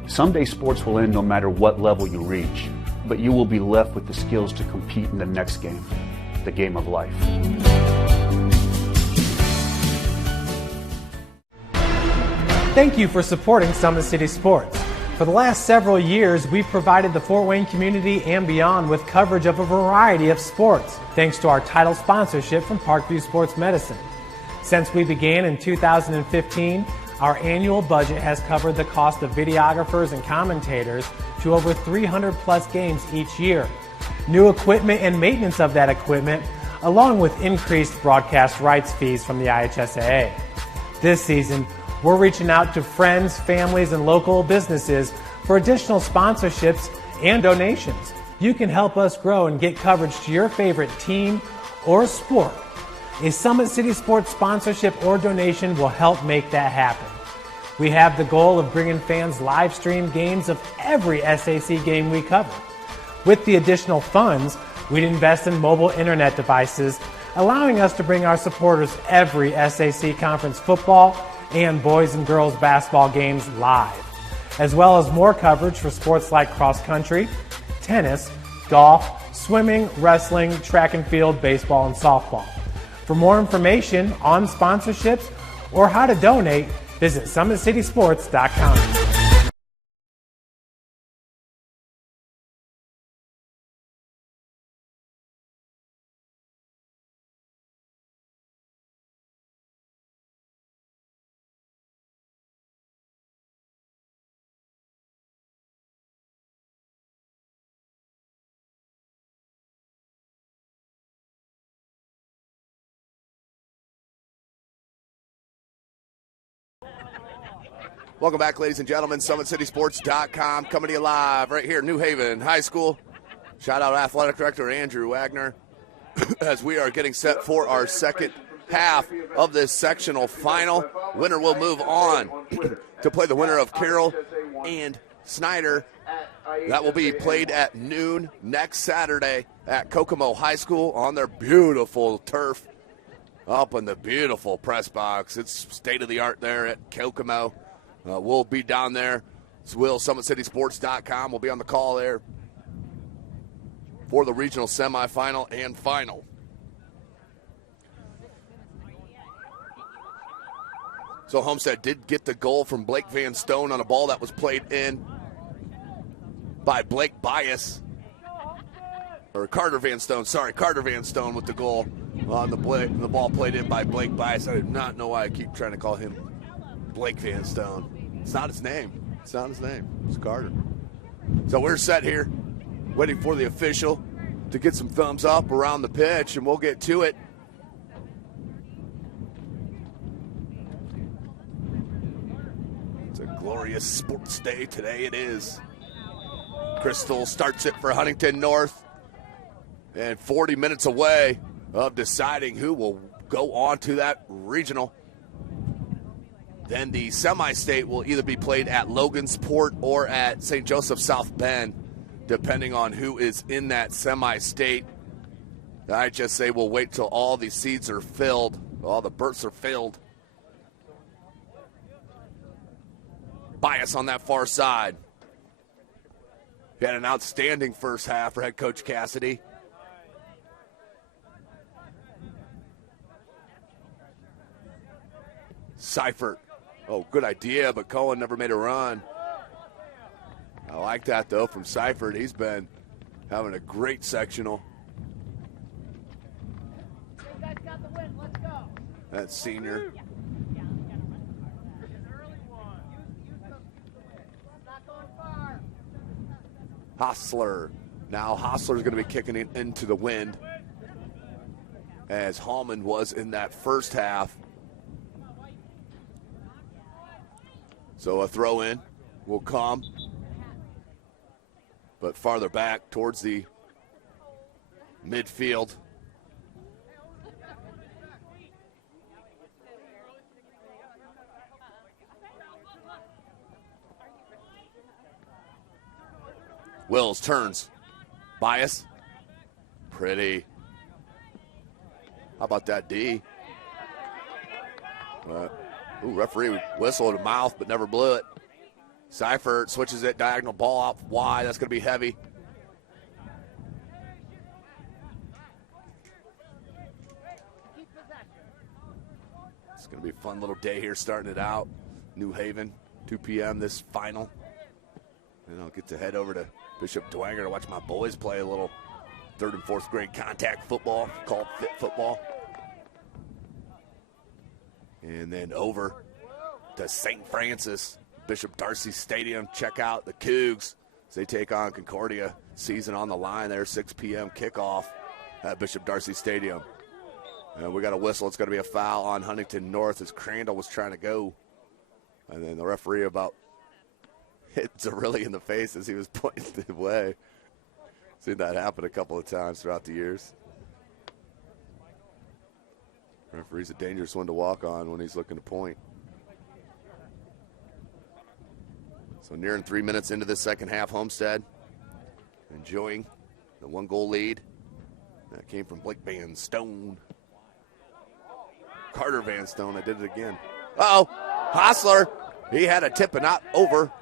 Someday sports will end no matter what level you reach, but you will be left with the skills to compete in the next game, the game of life. Thank you for supporting Summit City Sports. For the last several years, we've provided the Fort Wayne community and beyond with coverage of a variety of sports, thanks to our title sponsorship from Parkview Sports Medicine. Since we began in 2015, our annual budget has covered the cost of videographers and commentators to over 300 plus games each year. New equipment and maintenance of that equipment, along with increased broadcast rights fees from the IHSAA. This season, we're reaching out to friends, families, and local businesses for additional sponsorships and donations. You can help us grow and get coverage to your favorite team or sport. A Summit City Sports sponsorship or donation will help make that happen. We have the goal of bringing fans live stream games of every SAC game we cover. With the additional funds, we'd invest in mobile internet devices, allowing us to bring our supporters every SAC conference football and boys and girls basketball games live, as well as more coverage for sports like cross country, tennis, golf, swimming, wrestling, track and field, baseball, and softball. For more information on sponsorships or how to donate, visit SummitCitySports.com. Welcome back, ladies and gentlemen. SummitCitySports.com coming to you live right here, New Haven High School. Shout out Athletic Director Andrew Wagner as we are getting set for our second half of this sectional final. Winner will move on to play the winner of Carroll and Snyder. That will be played at noon next Saturday at Kokomo High School on their beautiful turf up in the beautiful press box. It's state-of-the-art there at Kokomo. We'll be down there It's Will, SummitCitySports.com. We'll be on the call there for the regional semifinal and final. So Homestead did get the goal from Blake Van Stone on a ball that was played in by Blake Bias. Or Carter Van Stone, sorry, Carter Van Stone with the goal on the ball played in by Blake Bias. I do not know why I keep trying to call him Blake Van Stone. It's not his name. It's not his name. It's Carter. So we're set here, waiting for the official to get some thumbs up around the pitch, and we'll get to it. It's a glorious sports day today. It is. Crystal starts it for Huntington North, and 40 minutes away of deciding who will go on to that regional. Then the semi-state will either be played at Logansport or at St. Joseph South Bend, depending on who is in that semi-state. The IHSAA will wait till all the seats are filled, all the berths are filled. Bias on that far side. He had an outstanding first half for head coach Cassidy. Seifert. Oh, good idea, but Cohen never made a run. I like that, though, from Seifert. He's been having a great sectional. That's senior. Hostler. Now Hostler's going to be kicking it into the wind, as Hallman was in that first half. So a throw in will come, but farther back towards the midfield. Wills turns. Bias. Pretty. How about that D? Referee whistled a mouth but never blew it. Seifert switches it, diagonal ball out wide. That's going to be heavy. It's going to be a fun little day here starting it out. New Haven, 2 p.m. this final. And I'll get to head over to Bishop Dwenger to watch my boys play a little 3rd and 4th grade contact football called fit football. And then over to St. Francis, Bishop Darcy Stadium. Check out the Cougs as they take on Concordia. Season on the line there, 6 p.m. kickoff at Bishop Darcy Stadium. And we got a whistle. It's going to be a foul on Huntington North as Crandall was trying to go. And then the referee about hit Zerilli in the face as he was pointing the way. Seen that happen a couple of times throughout the years. Referee's a dangerous one to walk on when he's looking to point. So nearing 3 minutes into the second half, Homestead enjoying the 1-goal lead. That came from Blake Van Stone. Carter Van Stone, I did it again. Uh-oh, Hostler, he had a tip and not over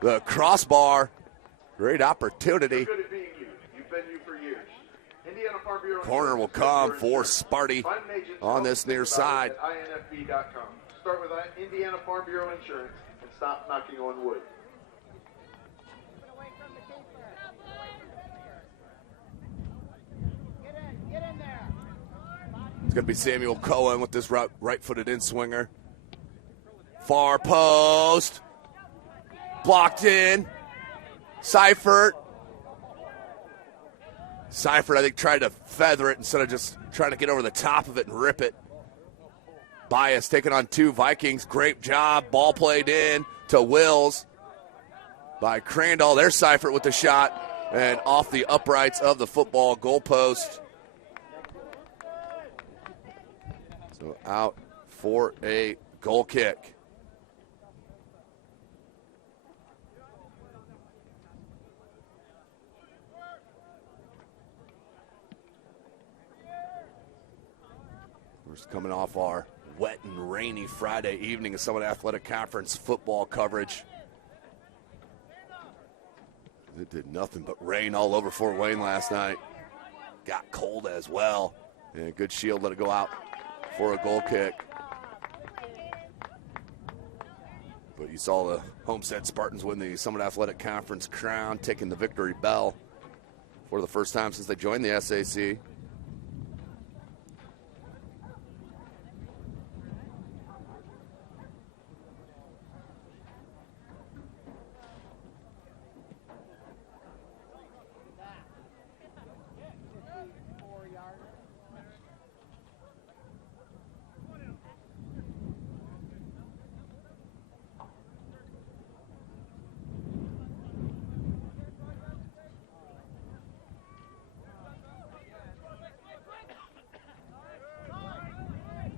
the crossbar. Great opportunity. Corner will come for Sparty on this near side. INFB.com. Start with Indiana Farm Bureau Insurance and stop knocking on wood. It's going to be Samuel Cohen with this right-footed in-swinger. Far post. Blocked in. Seifert, I think, tried to feather it instead of just trying to get over the top of it and rip it. Bias taking on 2 Vikings. Great job. Ball played in to Wills by Crandall. There's Seifert with the shot and off the uprights of the football goalpost. So out for a goal kick. Coming off our wet and rainy Friday evening of Summit Athletic Conference football coverage. It did nothing but rain all over Fort Wayne last night. Got cold as well. And good shield, let it go out for a goal kick. But you saw the Homestead Spartans win the Summit Athletic Conference crown, taking the victory bell for the first time since they joined the SAC.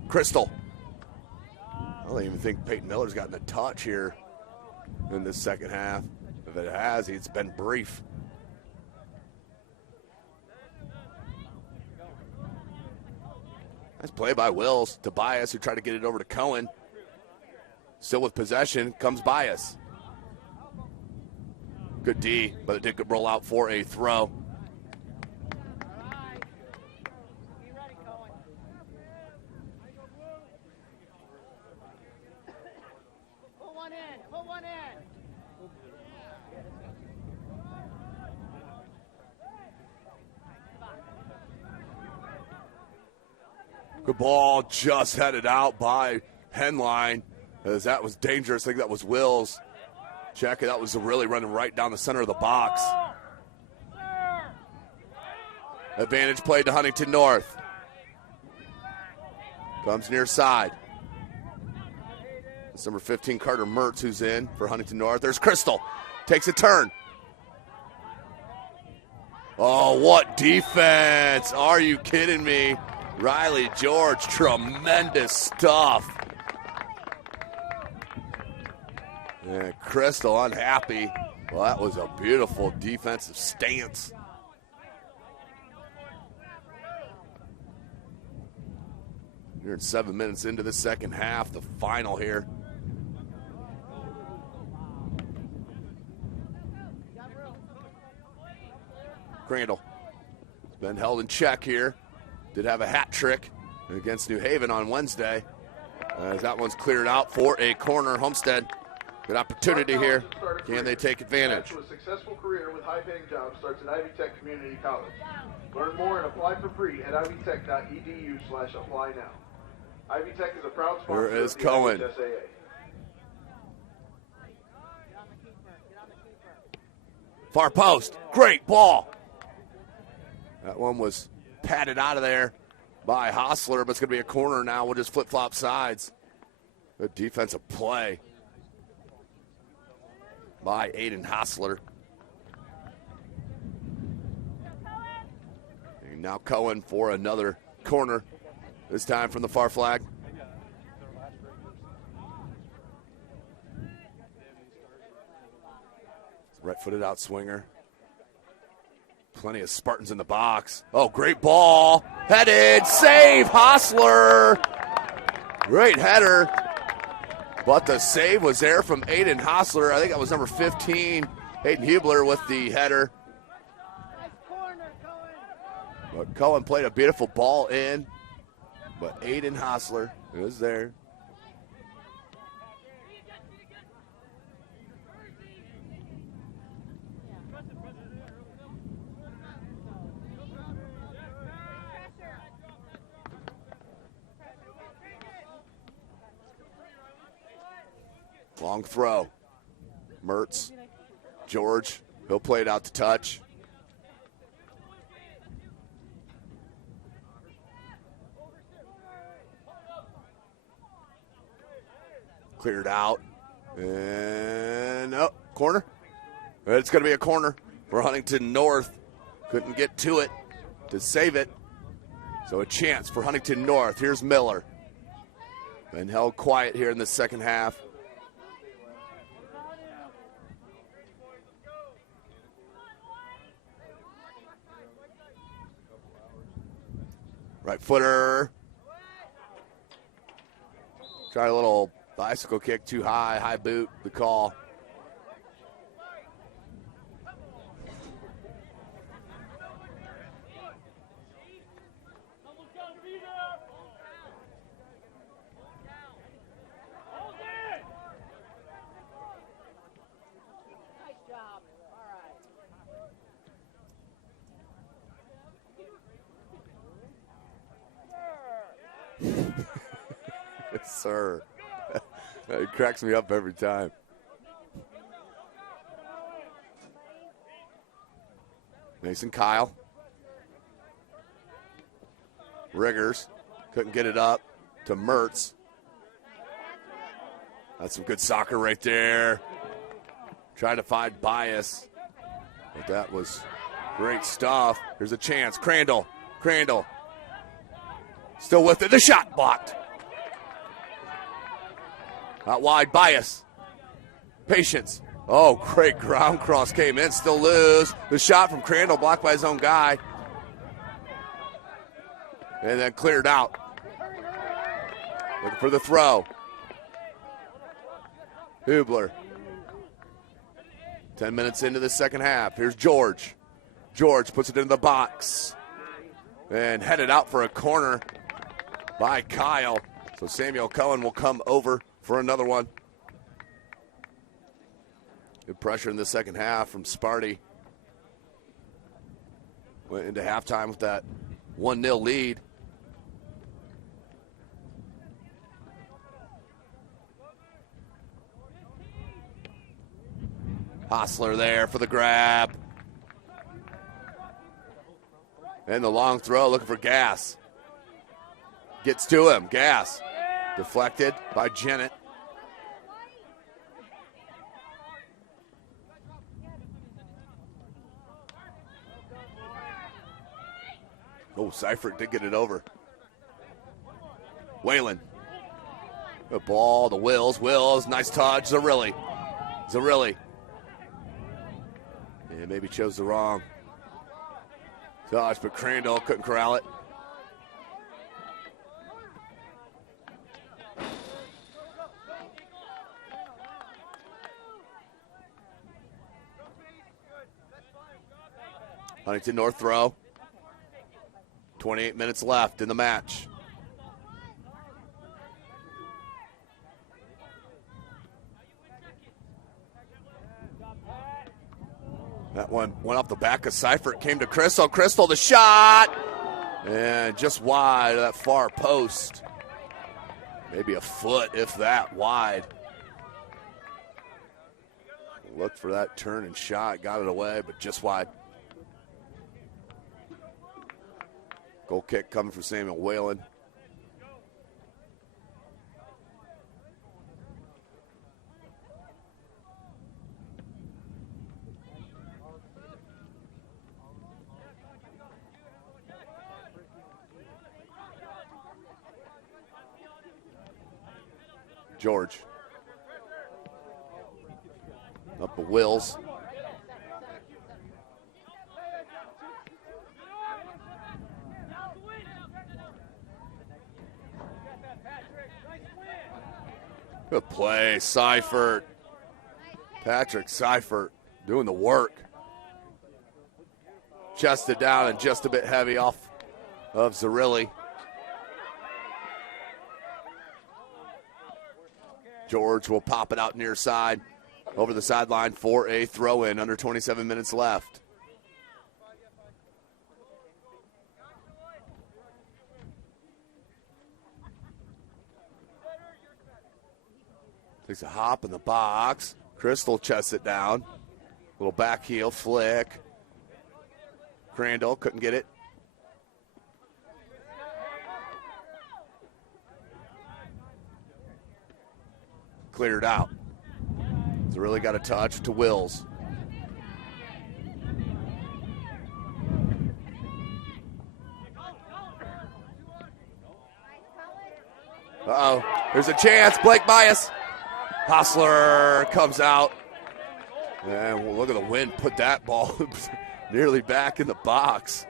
Crystal. I don't even think Peyton Miller's gotten a touch here in this second half. If it has, it's been brief. Nice play by Wills to Bias, who tried to get it over to Cohen. Still with possession, comes Bias. Good D, but it did roll out for a throw. Good ball, just headed out by Henline, as that was dangerous. I think that was Wills. Check it, that was really running right down the center of the box. Advantage played to Huntington North. Comes near side. It's number 15, Carter Mertz, who's in for Huntington North. There's Crystal. Takes a turn. Oh, what defense. Are you kidding me? Riley George, tremendous stuff. And Crystal unhappy. Well, that was a beautiful defensive stance. You're in 7 minutes into the second half, the final here. Crandall has been held in check here. Did have a hat trick against New Haven on Wednesday. As that one's cleared out for a corner. Homestead, good opportunity here. Can they take advantage? A successful career with high-paying jobs starts at Ivy Tech Community College. Learn more and apply for free at ivytech.edu/apply now. Ivy Tech is a proud sponsor Here is of the Cohen. IHSAA. Far post, great ball. That one was patted out of there by Hostler, but it's going to be a corner now. We'll just flip-flop sides. Good defensive play by Aiden Hostler. And now Cohen for another corner, this time from the far flag. Right-footed out swinger. Plenty of Spartans in the box. Oh, great ball. Headed, save, Hostler. Great header. But the save was there from Aiden Hostler. I think that was number 15, Aiden Hubler with the header. But Cohen played a beautiful ball in. But Aiden Hostler is there. Long throw. Mertz. George. He'll play it out to touch. Cleared out. And corner. It's going to be a corner for Huntington North. Couldn't get to it to save it. So a chance for Huntington North. Here's Miller. Been held quiet here in the second half. Right footer. Try a little bicycle kick too high, high boot, the call. sir. It cracks me up every time. Mason Kyle. Riggers couldn't get it up to Mertz. That's some good soccer right there. Trying to find bias. But that was great stuff. Here's a chance. Crandall. Still with it. The shot blocked. Out wide, bias. Patience. Oh, great ground cross came in. Still loose. The shot from Crandall blocked by his own guy. And then cleared out. Looking for the throw. Hubler. 10 minutes into the second half. Here's George. George puts it in the box. And headed out for a corner by Kyle. So Samuel Cohen will come over for another one. Good pressure in the second half from Sparty. Went into halftime with that 1-0 lead. Hostler there for the grab. And the long throw, looking for Gass. Gets to him, Gass. Deflected by Jennett. Oh, Seifert did get it over. Whalen. The ball, the Wills, nice touch, Zarilli. Yeah, maybe chose the wrong touch, but Crandall couldn't corral it. Huntington North throw. 28 minutes left in the match. That one went off the back of Seifert, came to Crystal. Crystal, the shot! And just wide of that far post. Maybe a foot, if that, wide. Looked for that turn and shot, got it away, but just wide. Goal kick coming from Samuel Whalen. George. Up the Wills. Good play, Seifert. Patrick Seifert doing the work. Chested down and just a bit heavy off of Zarilli. George will pop it out near side over the sideline for a throw-in. Under 27 minutes left. Takes a hop in the box. Crystal chests it down. Little back heel flick. Crandall couldn't get it. Cleared out. So really got a touch to Wills. Uh-oh. There's a chance. Blake Bias. Hostler comes out. And well, look at the wind. Put that ball nearly back in the box.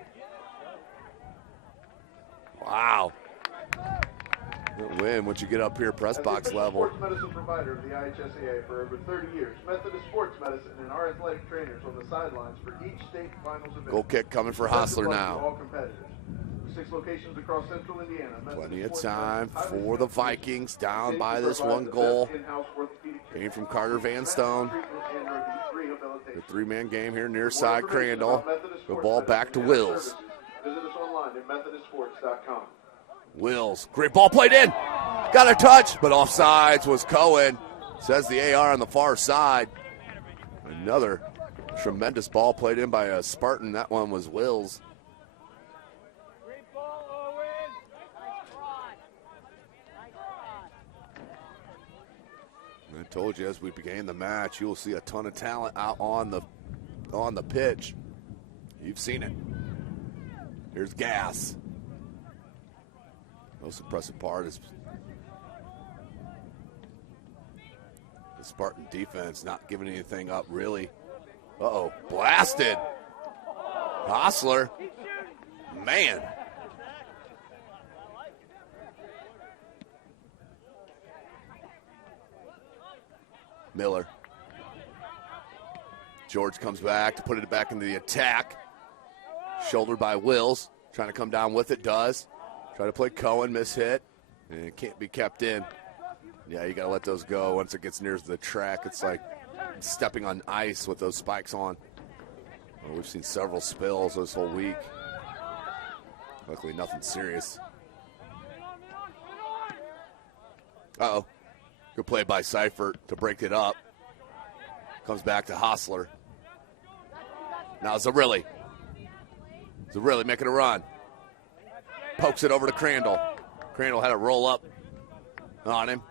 Wow. Good win once you get up here press box level. Sports medicine provider of the IHSAA for over 30 years. Methodist Sports Medicine and our athletic trainers on the sidelines for each state finals event. Goal kick coming for Hostler now. All competitors. 6 locations across central Indiana. Plenty of time for the Vikings down by this one goal. Came from Carter Van Stone. The three-man game here near side Crandall. The ball back to Wills. Visit us online at MethodistSports.com. Wills, great ball played in. Got a touch, but offsides was Cohen. Says the AR on the far side. Another tremendous ball played in by a Spartan. That one was Wills. I told you as we began the match, you'll see a ton of talent out on the pitch. You've seen it. Here's Gas. Most impressive part is the Spartan defense not giving anything up, really. Uh-oh, blasted. Hostler. Man. Miller. George comes back to put it back into the attack. Shouldered by Wills. Trying to come down with it, does. Try to play Cohen, miss hit. And it can't be kept in. Yeah, you got to let those go. Once it gets near the track, it's like stepping on ice with those spikes on. Well, we've seen several spills this whole week. Luckily, nothing serious. Uh-oh. Good play by Seifert to break it up. Comes back to Hostler. Now Zarilli. Zarilli making a run. Pokes it over to Crandall. Crandall had a roll up on him.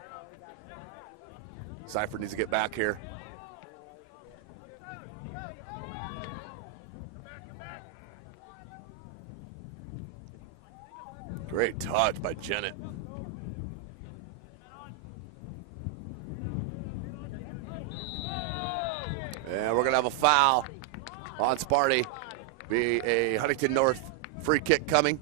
Seifert needs to get back here. Great touch by Jennett. And we're going to have a foul on Sparty. Be a Huntington North free kick coming.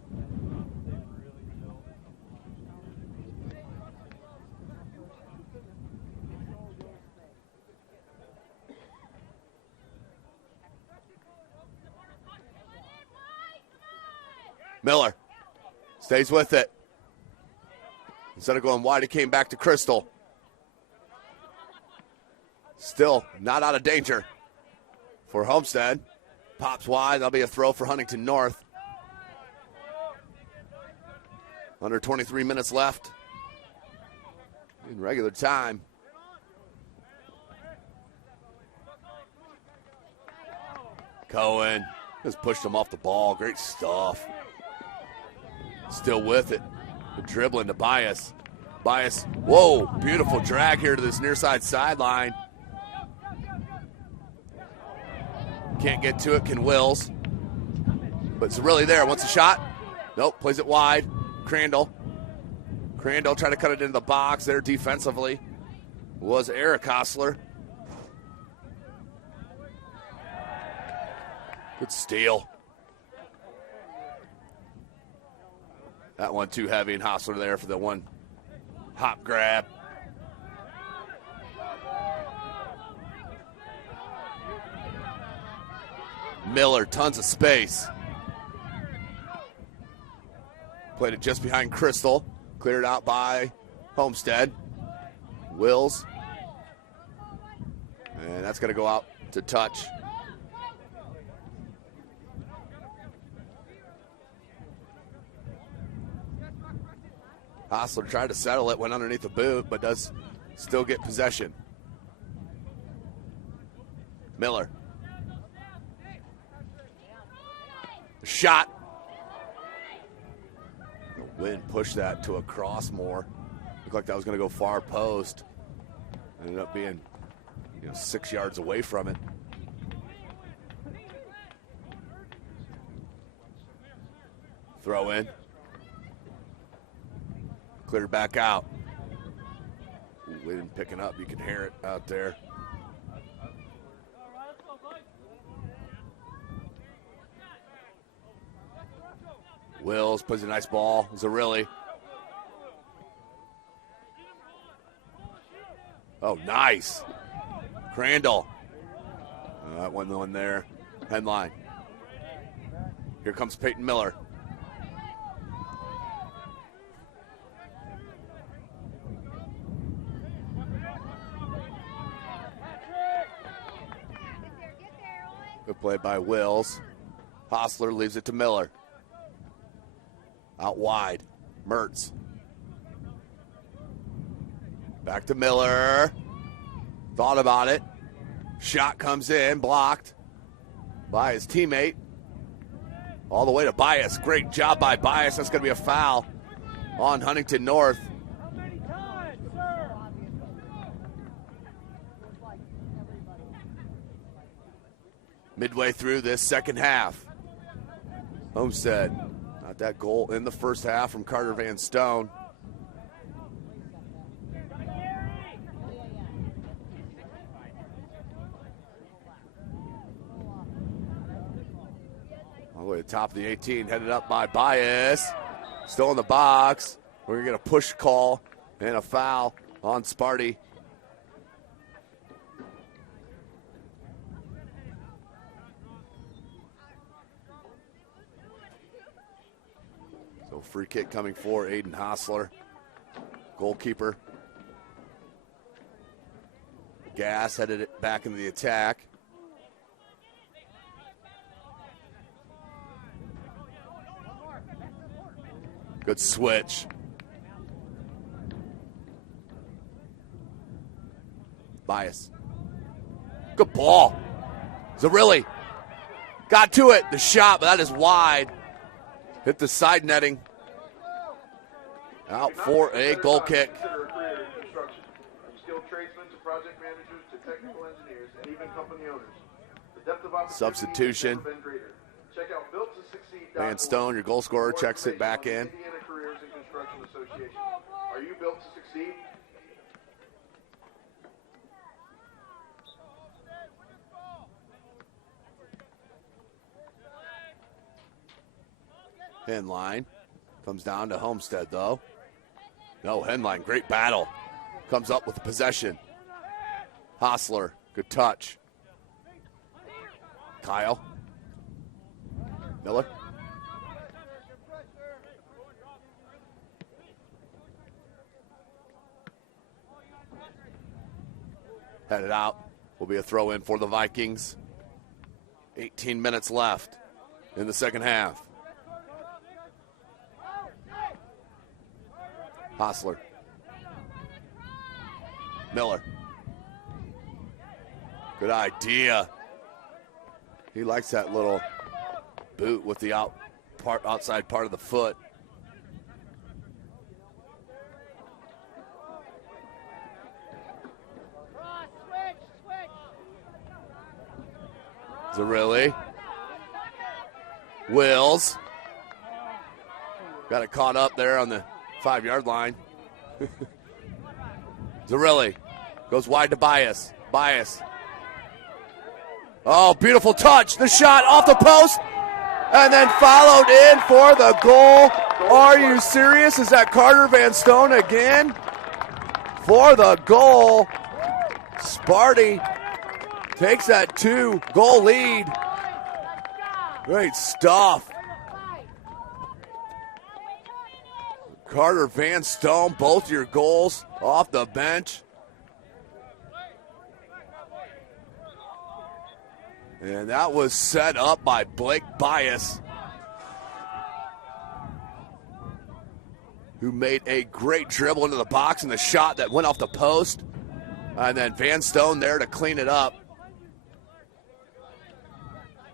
Miller stays with it. Instead of going wide, he came back to Crystal. Still not out of danger for Homestead. Pops wide. That'll be a throw for Huntington North. Under 23 minutes left in regular time. Cohen just pushed him off the ball. Great stuff. Still with it. The dribbling to Bias. Bias, whoa, beautiful drag here to this near side sideline. Can't get to it, can Wills. But it's really there. Wants a shot? Nope, plays it wide. Crandall. Crandall trying to cut it into the box there defensively. Was Eric Hostler. Good steal. That one too heavy, and Hostler there for the one hop grab. Miller, tons of space. Played it just behind Crystal. Cleared out by Homestead. Wills. And that's going to go out to touch. Hostler tried to settle it, went underneath the boot, but does still get possession. Miller. Shot. The wind pushed that to a cross more. Looked like that was going to go far post. Ended up being 6 yards away from it. Throw in. Cleared back out. Wind picking up. You can hear it out there. Wills plays a nice ball. Zarilli. Oh, nice. Crandall. That wasn't the one there. Headline. Here comes Peyton Miller. Good play by Wills. Hostler leaves it to Miller. Out wide. Mertz. Back to Miller. Thought about it. Shot comes in, blocked by his teammate. All the way to Bias. Great job by Bias. That's going to be a foul on Huntington North. Midway through this second half. Homestead, not that goal in the first half from Carter Van Stone. All the way to the top of the 18, headed up by Bias. Still in the box. We're going to get a push call and a foul on Sparty. So free kick coming for Aiden Hostler, goalkeeper. Gass headed it back into the attack. Good switch. Bias. Good ball. Zarilli got to it. The shot, but that is wide. Hit the side netting. Out for a goal kick. From skilled tradesmen to project managers to technical engineers and even company owners. The depth of opportunity Substitution. has never been greater. Check out builttosucceed.org. Van Stone, your goal scorer, checks it back in. Indiana Careers and Construction Association. Are you built to succeed? Henline comes down to Homestead, though. No, Henline, great battle. Comes up with the possession. Hostler, good touch. Kyle. Miller. Headed out. Will be a throw in for the Vikings. 18 minutes left in the second half. Hostler. Miller. Good idea. He likes that little boot with the outside part of the foot. Zarilli. Wills. Got it caught up there on the 5-yard line. Zarilli goes wide to Bias. Bias. Oh, beautiful touch. The shot off the post. And then followed in for the goal. Are you serious? Is that Carter Van Stone again? For the goal. Sparty takes that 2-goal lead. Great stuff. Carter Van Stone, both your goals off the bench. And that was set up by Blake Bias, who made a great dribble into the box and the shot that went off the post. And then Van Stone there to clean it up.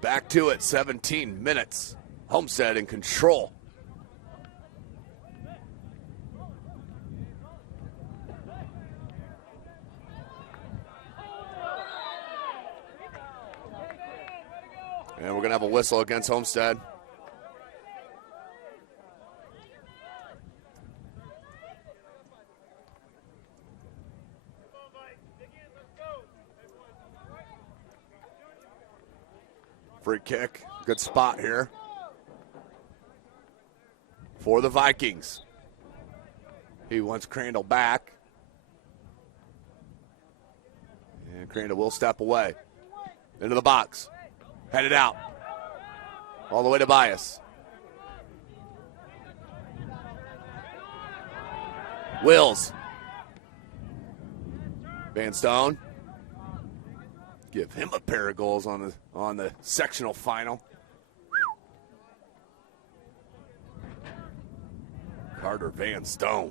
Back to it, 17 minutes. Homestead in control. And we're going to have a whistle against Homestead. Free kick. Good spot here for the Vikings. He wants Crandall back. And Crandall will step away. Into the box. Headed out. All the way to Bias. Wills. Van Stone. Give him a pair of goals on the sectional final. Carter Van Stone.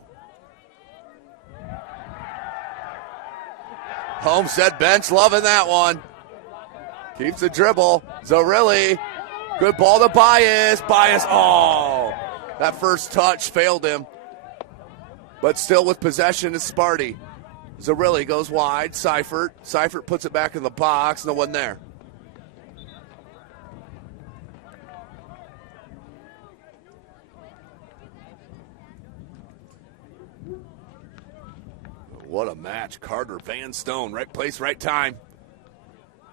Homestead bench loving that one. Keeps the dribble. Zarilli. Good ball to Bias. Bias. Oh, that first touch failed him. But still with possession is Sparty. Zarilli goes wide. Seifert. Seifert puts it back in the box. No one there. What a match. Carter Van Stone. Right place, right time.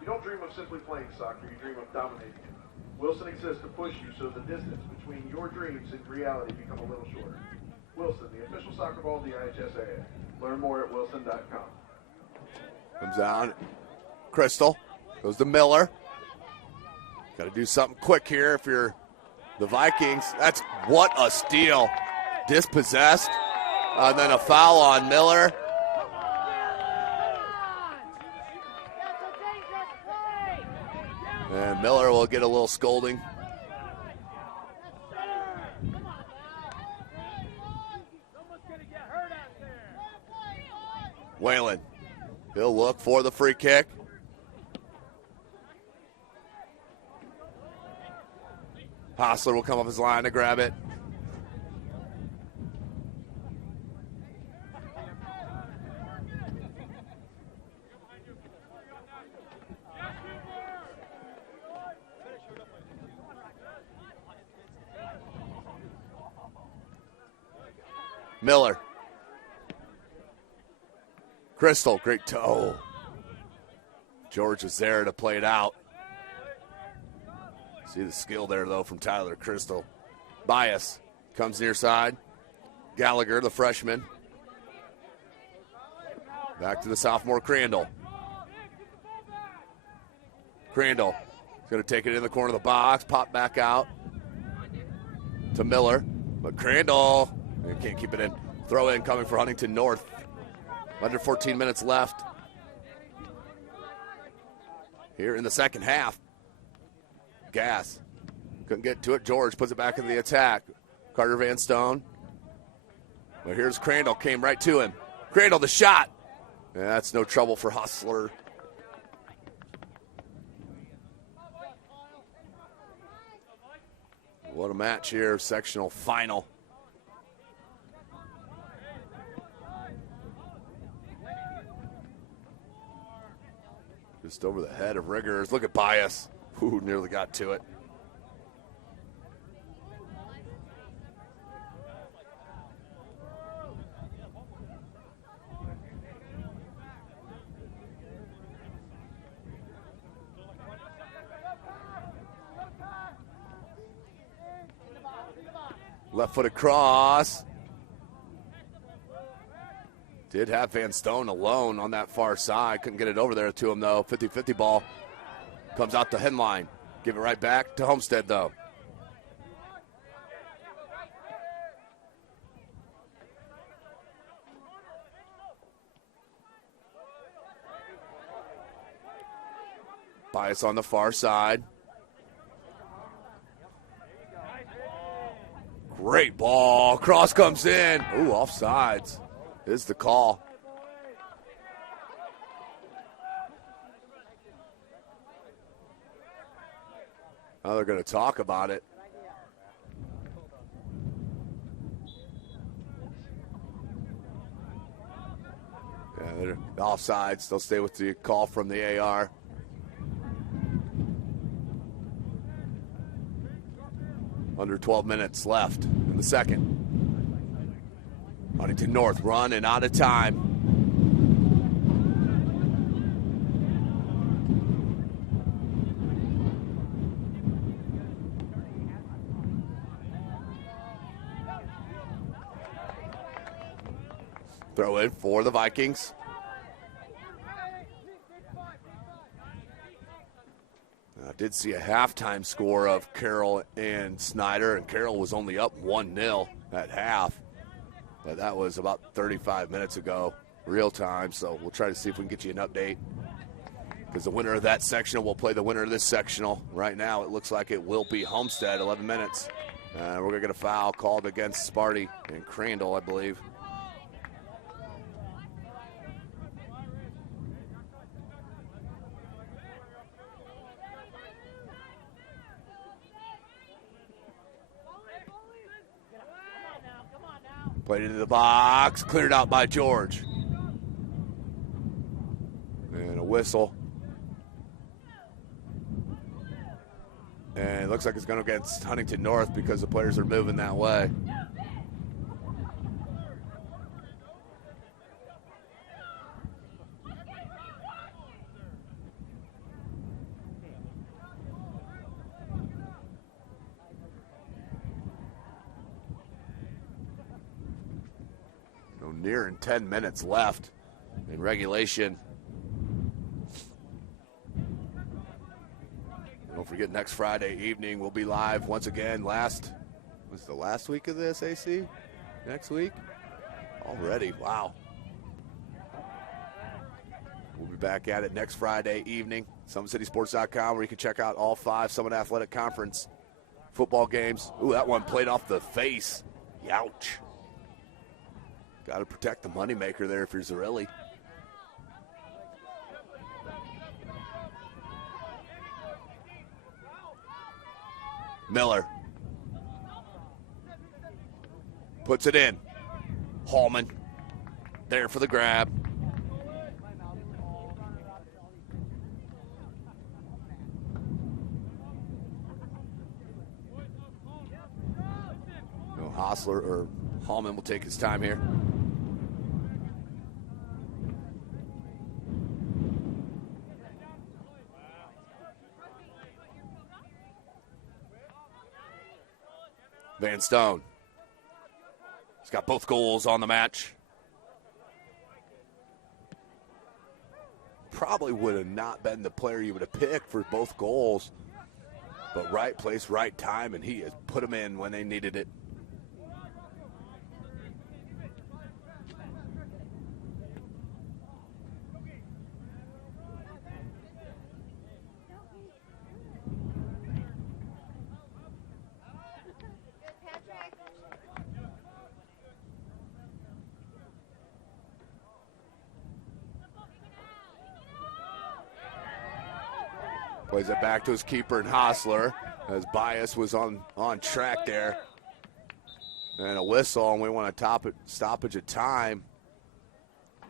You don't dream of simply playing soccer, you dream of dominating it. Wilson exists to push you so the distance between your dreams and reality become a little shorter. Wilson, the official soccer ball of the IHSAA. Learn more at wilson.com. Comes down. Crystal. Goes to Miller. Got to do something quick here if you're the Vikings. That's what a steal. Dispossessed. And then a foul on Miller. And Miller will get a little scolding. Whalen. He'll look for the free kick. Hostler will come off his line to grab it. Miller. Crystal, great toe. George is there to play it out. See the skill there, though, from Tyler Crystal. Bias comes near side. Gallagher, the freshman. Back to the sophomore, Crandall. Crandall is going to take it in the corner of the box, pop back out to Miller. But Crandall, he can't keep it in. Throw in coming for Huntington North. Under 14 minutes left here in the second half. Gas. Couldn't get to it. George puts it back in the attack. Carter Van Stone. But here's Crandall. Came right to him. Crandall, the shot. Yeah, that's no trouble for Hustler. What a match here. Sectional final. Just over the head of Riggers. Look at Bias. Ooh, nearly got to it. Left-footed cross. Did have Van Stone alone on that far side. Couldn't get it over there to him, though. 50-50 ball. Comes out the headline. Give it right back to Homestead, though. Bias on the far side. Great ball. Cross comes in. Ooh, offsides is the call. Now they're going to talk about it. Yeah, they're offsides. They'll stay with the call from the AR. Under 12 minutes left in the second. Huntington North run and out of time. Throw in for the Vikings. I did see a halftime score of Carroll and Snyder, and Carroll was only up 1-0 at half. But that was about 35 minutes ago, real time, so we'll try to see if we can get you an update. Because the winner of that sectional will play the winner of this sectional. Right now, it looks like it will be Homestead, 11 minutes. We're going to get a foul called against Sparty and Crandall, I believe. Played into the box, cleared out by George. And a whistle. And it looks like it's going against Huntington North because the players are moving that way. Nearing 10 minutes left in regulation. Don't forget, next Friday evening we'll be live once again. Was the last week of the SAC? Next week? Already, wow. We'll be back at it next Friday evening. SummitCitySports.com, where you can check out all 5 Summit Athletic Conference football games. Ooh, that one played off the face. Youch. Got to protect the moneymaker there if you're Zarelli. Miller puts it in. Hallman there for the grab. No, Hostler or Hallman will take his time here. Van Stone. He's got both goals on the match. Probably would have not been the player you would have picked for both goals. But right place, right time, and he has put them in when they needed it. Plays it back to his keeper and Hostler, as Bias was on track there. And a whistle, and we want a stoppage of time.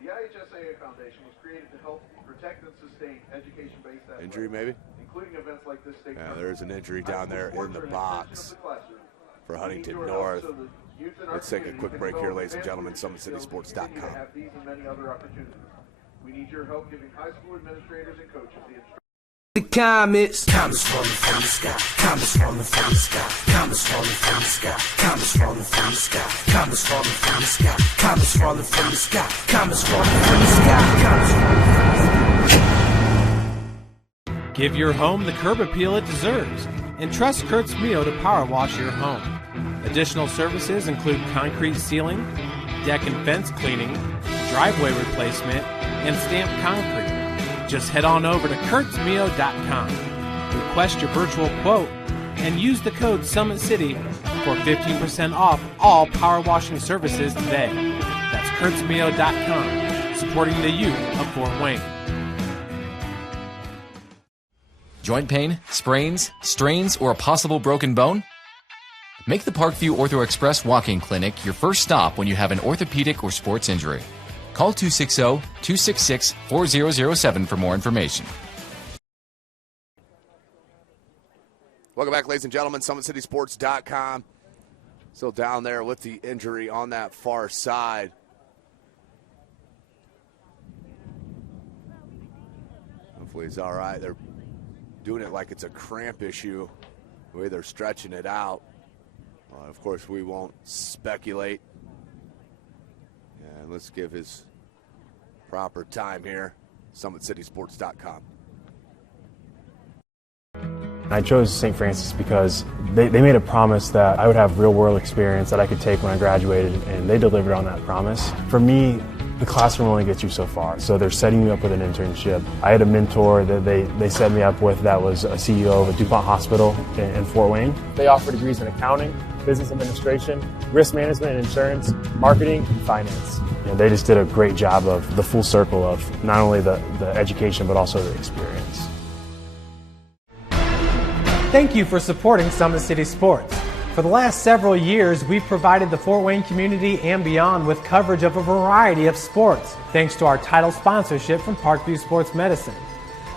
The IHSAA Foundation was created to help protect and sustain education-based athletics. Injury, maybe? Including events like this state. Yeah, there's an injury down there in the box for Huntington North. Let's take a quick break here, ladies and gentlemen. SummitCitySports.com. Have these and many other opportunities. We need your help giving high school administrators and coaches the instruction. The comets falling from the sky, comets falling from the sky, comets falling from the sky, comets falling from the sky, comets falling from the sky, comets falling from the sky, comets falling from the sky, comets falling from the sky. Give your home the curb appeal it deserves, and trust Kurt's Mio to power wash your home. Additional services include concrete ceiling, deck and fence cleaning, driveway replacement, and stamped concrete. Just head on over to kurtzmio.com, request your virtual quote, and use the code SummitCity for 15% off all power washing services today. That's kurtzmio.com, supporting the youth of Fort Wayne. Joint pain, sprains, strains, or a possible broken bone? Make the Parkview Ortho Express Walk-In Clinic your first stop when you have an orthopedic or sports injury. Call 260-266-4007 for more information. Welcome back, ladies and gentlemen. SummitCitySports.com. Still down there with the injury on that far side. Hopefully he's all right. They're doing it like it's a cramp issue, the way they're stretching it out. Of course, we won't speculate. And let's give his proper time here. SummitCitySports.com. I chose St. Francis because they made a promise that I would have real-world experience that I could take when I graduated, and they delivered on that promise. For me, the classroom only gets you so far, so they're setting me up with an internship. I had a mentor that they set me up with that was a CEO of a DuPont hospital in Fort Wayne. They offer degrees in accounting, business administration, risk management and insurance, marketing, and finance. They just did a great job of the full circle of not only the education but also the experience. Thank you for supporting Summit City Sports. For the last several years, we've provided the Fort Wayne community and beyond with coverage of a variety of sports, thanks to our title sponsorship from Parkview Sports Medicine.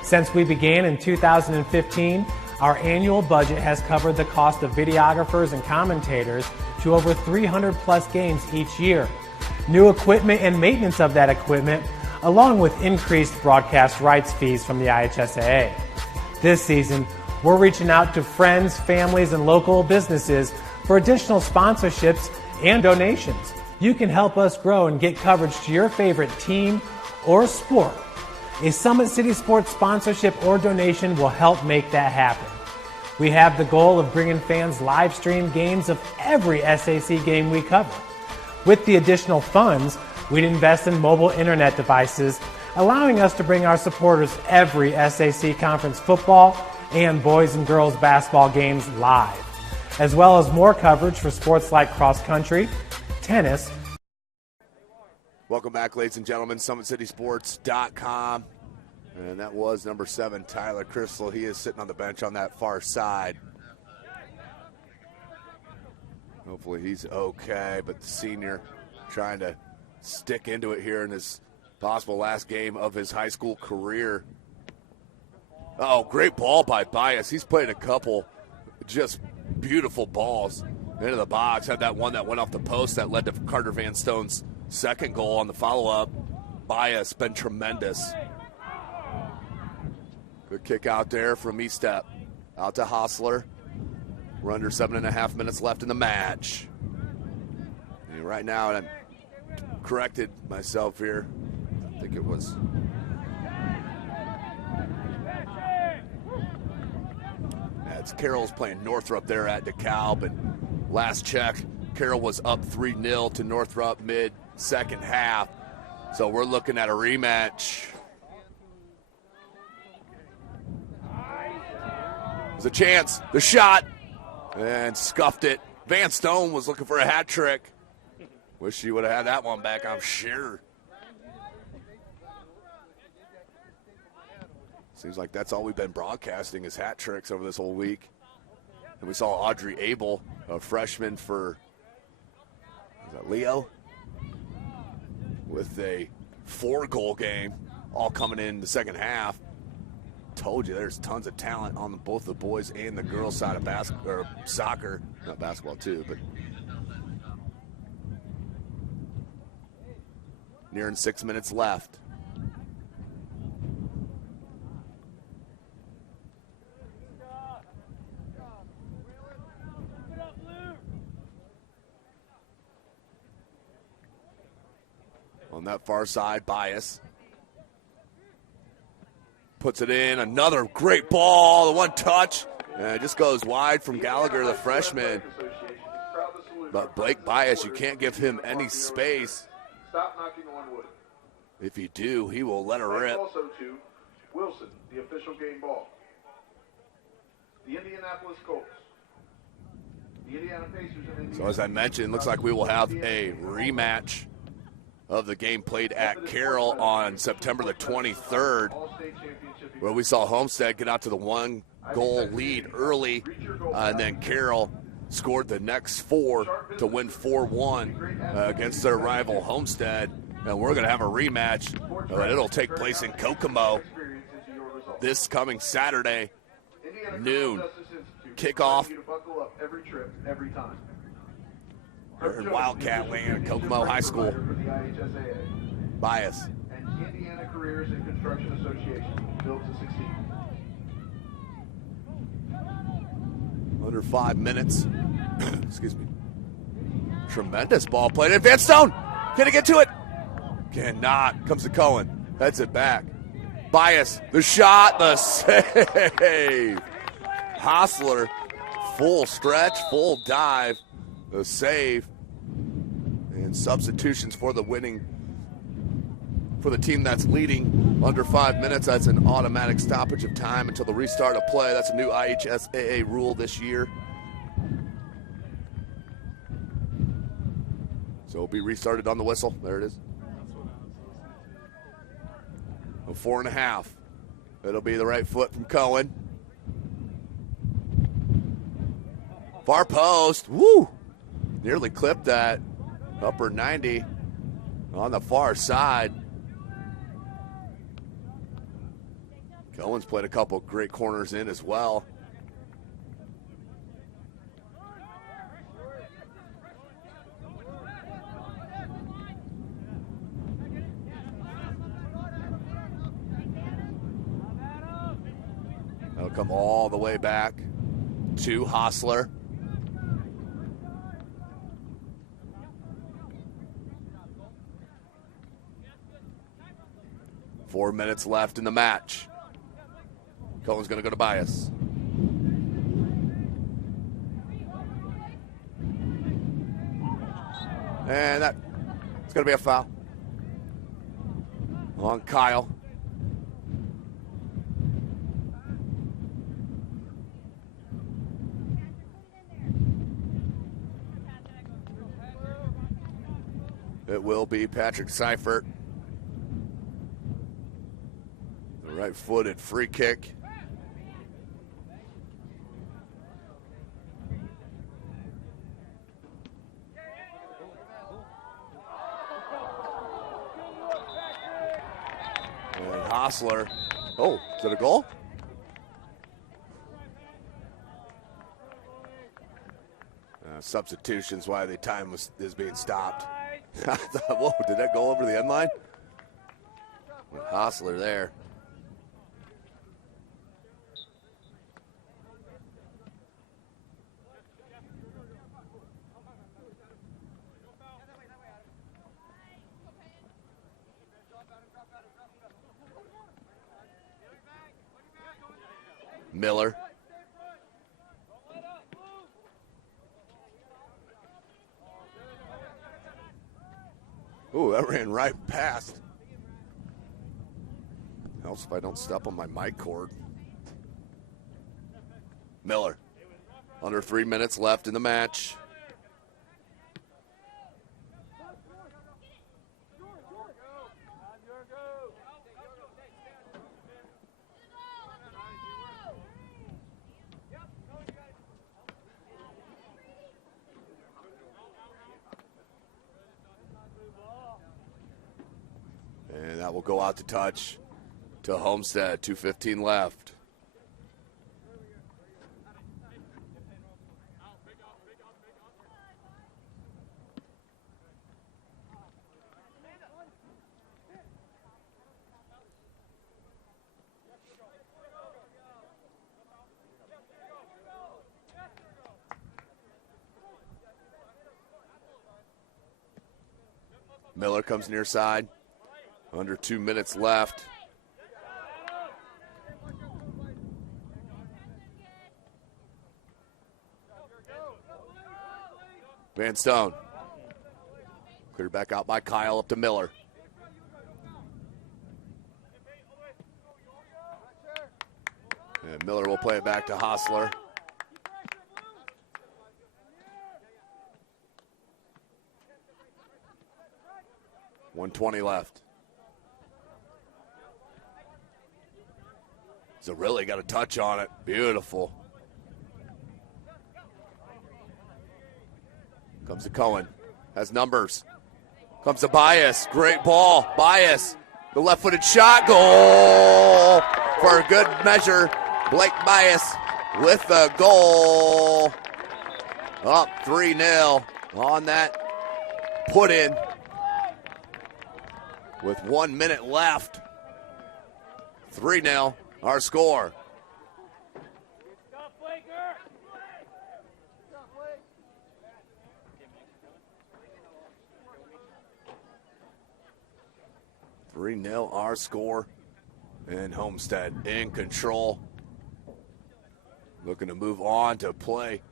Since we began in 2015, our annual budget has covered the cost of videographers and commentators to over 300 plus games each year. New equipment and maintenance of that equipment, along with increased broadcast rights fees from the IHSAA. This season, we're reaching out to friends, families, and local businesses for additional sponsorships and donations. You can help us grow and get coverage to your favorite team or sport. A Summit City Sports sponsorship or donation will help make that happen. We have the goal of bringing fans live stream games of every SAC game we cover. With the additional funds, we'd invest in mobile internet devices, allowing us to bring our supporters every SAC conference football and boys and girls basketball games live, as well as more coverage for sports like cross country, tennis. Welcome back, ladies and gentlemen, SummitCitySports.com. And that was number 7, Tyler Crystal. He is sitting on the bench on that far side. Hopefully he's okay, but the senior trying to stick into it here in his possible last game of his high school career. Oh, great ball by Bias. He's played a couple just beautiful balls into the box. Had that one that went off the post that led to Carter Van Stone's second goal on the follow-up. Bias been tremendous. Good kick out there from E-Step. Out to Hostler. We're under 7.5 minutes left in the match. And right now, and I corrected myself here. I think it was... As Carroll's playing Northrop there at DeKalb, and last check, Carroll was up 3-0 to Northrop mid-second half. So we're looking at a rematch. There's a chance, the shot, and scuffed it. Van Stone was looking for a hat trick. Wish she would have had that one back, I'm sure. Seems like that's all we've been broadcasting is hat tricks over this whole week. And we saw Audrey Abel, a freshman for Leo, with a 4-goal game, all coming in the second half. Told you there's tons of talent on both the boys and the girls side of soccer. Not basketball too, but nearing 6 minutes left. On that far side, Bias puts it in. Another great ball. The one touch. And it just goes wide from Gallagher, the freshman. But Blake Bias, you can't give him any space. Stop knocking on wood. If you do, he will let her rip. Also to Wilson, the official game ball. The Indianapolis Colts. The Indiana Pacers and Indiana. So as I mentioned, looks like we will have a rematch of the game played at Carroll on September the 23rd, where we saw Homestead get out to the 1-goal lead early, and then Carroll scored the next 4 to win 4-1 against their rival Homestead. And we're going to have a rematch, and it'll take place in Kokomo this coming Saturday, noon. Kickoff. They're in Wildcat Land, Kokomo High School. Bias. And Indiana Careers and Construction Association, built to succeed. Under 5 minutes. Excuse me. Tremendous ball played. Advanced Stone. Can he get to it? Cannot. Comes to Cohen. Heads it back. Bias. The shot. The save. Hostler. Full stretch. Full dive. The save. And substitutions for the winning. For the team that's leading under 5 minutes. That's an automatic stoppage of time until the restart of play. That's a new IHSAA rule this year. So it'll be restarted on the whistle. There it is. 4.5. It'll be the right foot from Cohen. Far post. Woo! Nearly clipped that upper 90 on the far side. Cohen's played a couple great corners in as well. That'll come all the way back to Hostler. Four minutes left in the match. Cohen's going to go to Bias. And that's going to be a foul on Kyle. It will be Patrick Seifert. The right-footed free kick. And Hostler. Oh, is it a goal? Substitutions why the time is being stopped. I thought, whoa, did that go over the end line? With Hostler there. Miller. Ooh, that ran right past. Helps if I don't step on my mic cord. Miller. Under 3 minutes left in the match. And that will go out to touch to Homestead. 2:15 left. Miller comes near side. Under 2 minutes left. Van Stone. Cleared back out by Kyle up to Miller. And Miller will play it back to Hostler. .120 left. Zarrilli got a touch on it. Beautiful. Comes to Cohen. Has numbers. Comes to Bias. Great ball. Bias. The left-footed shot. Goal for a good measure. Blake Bias with the goal. Up 3-0 on that put in with 1 minute left. 3-0 our score. Our score, and Homestead in control. Looking to move on to play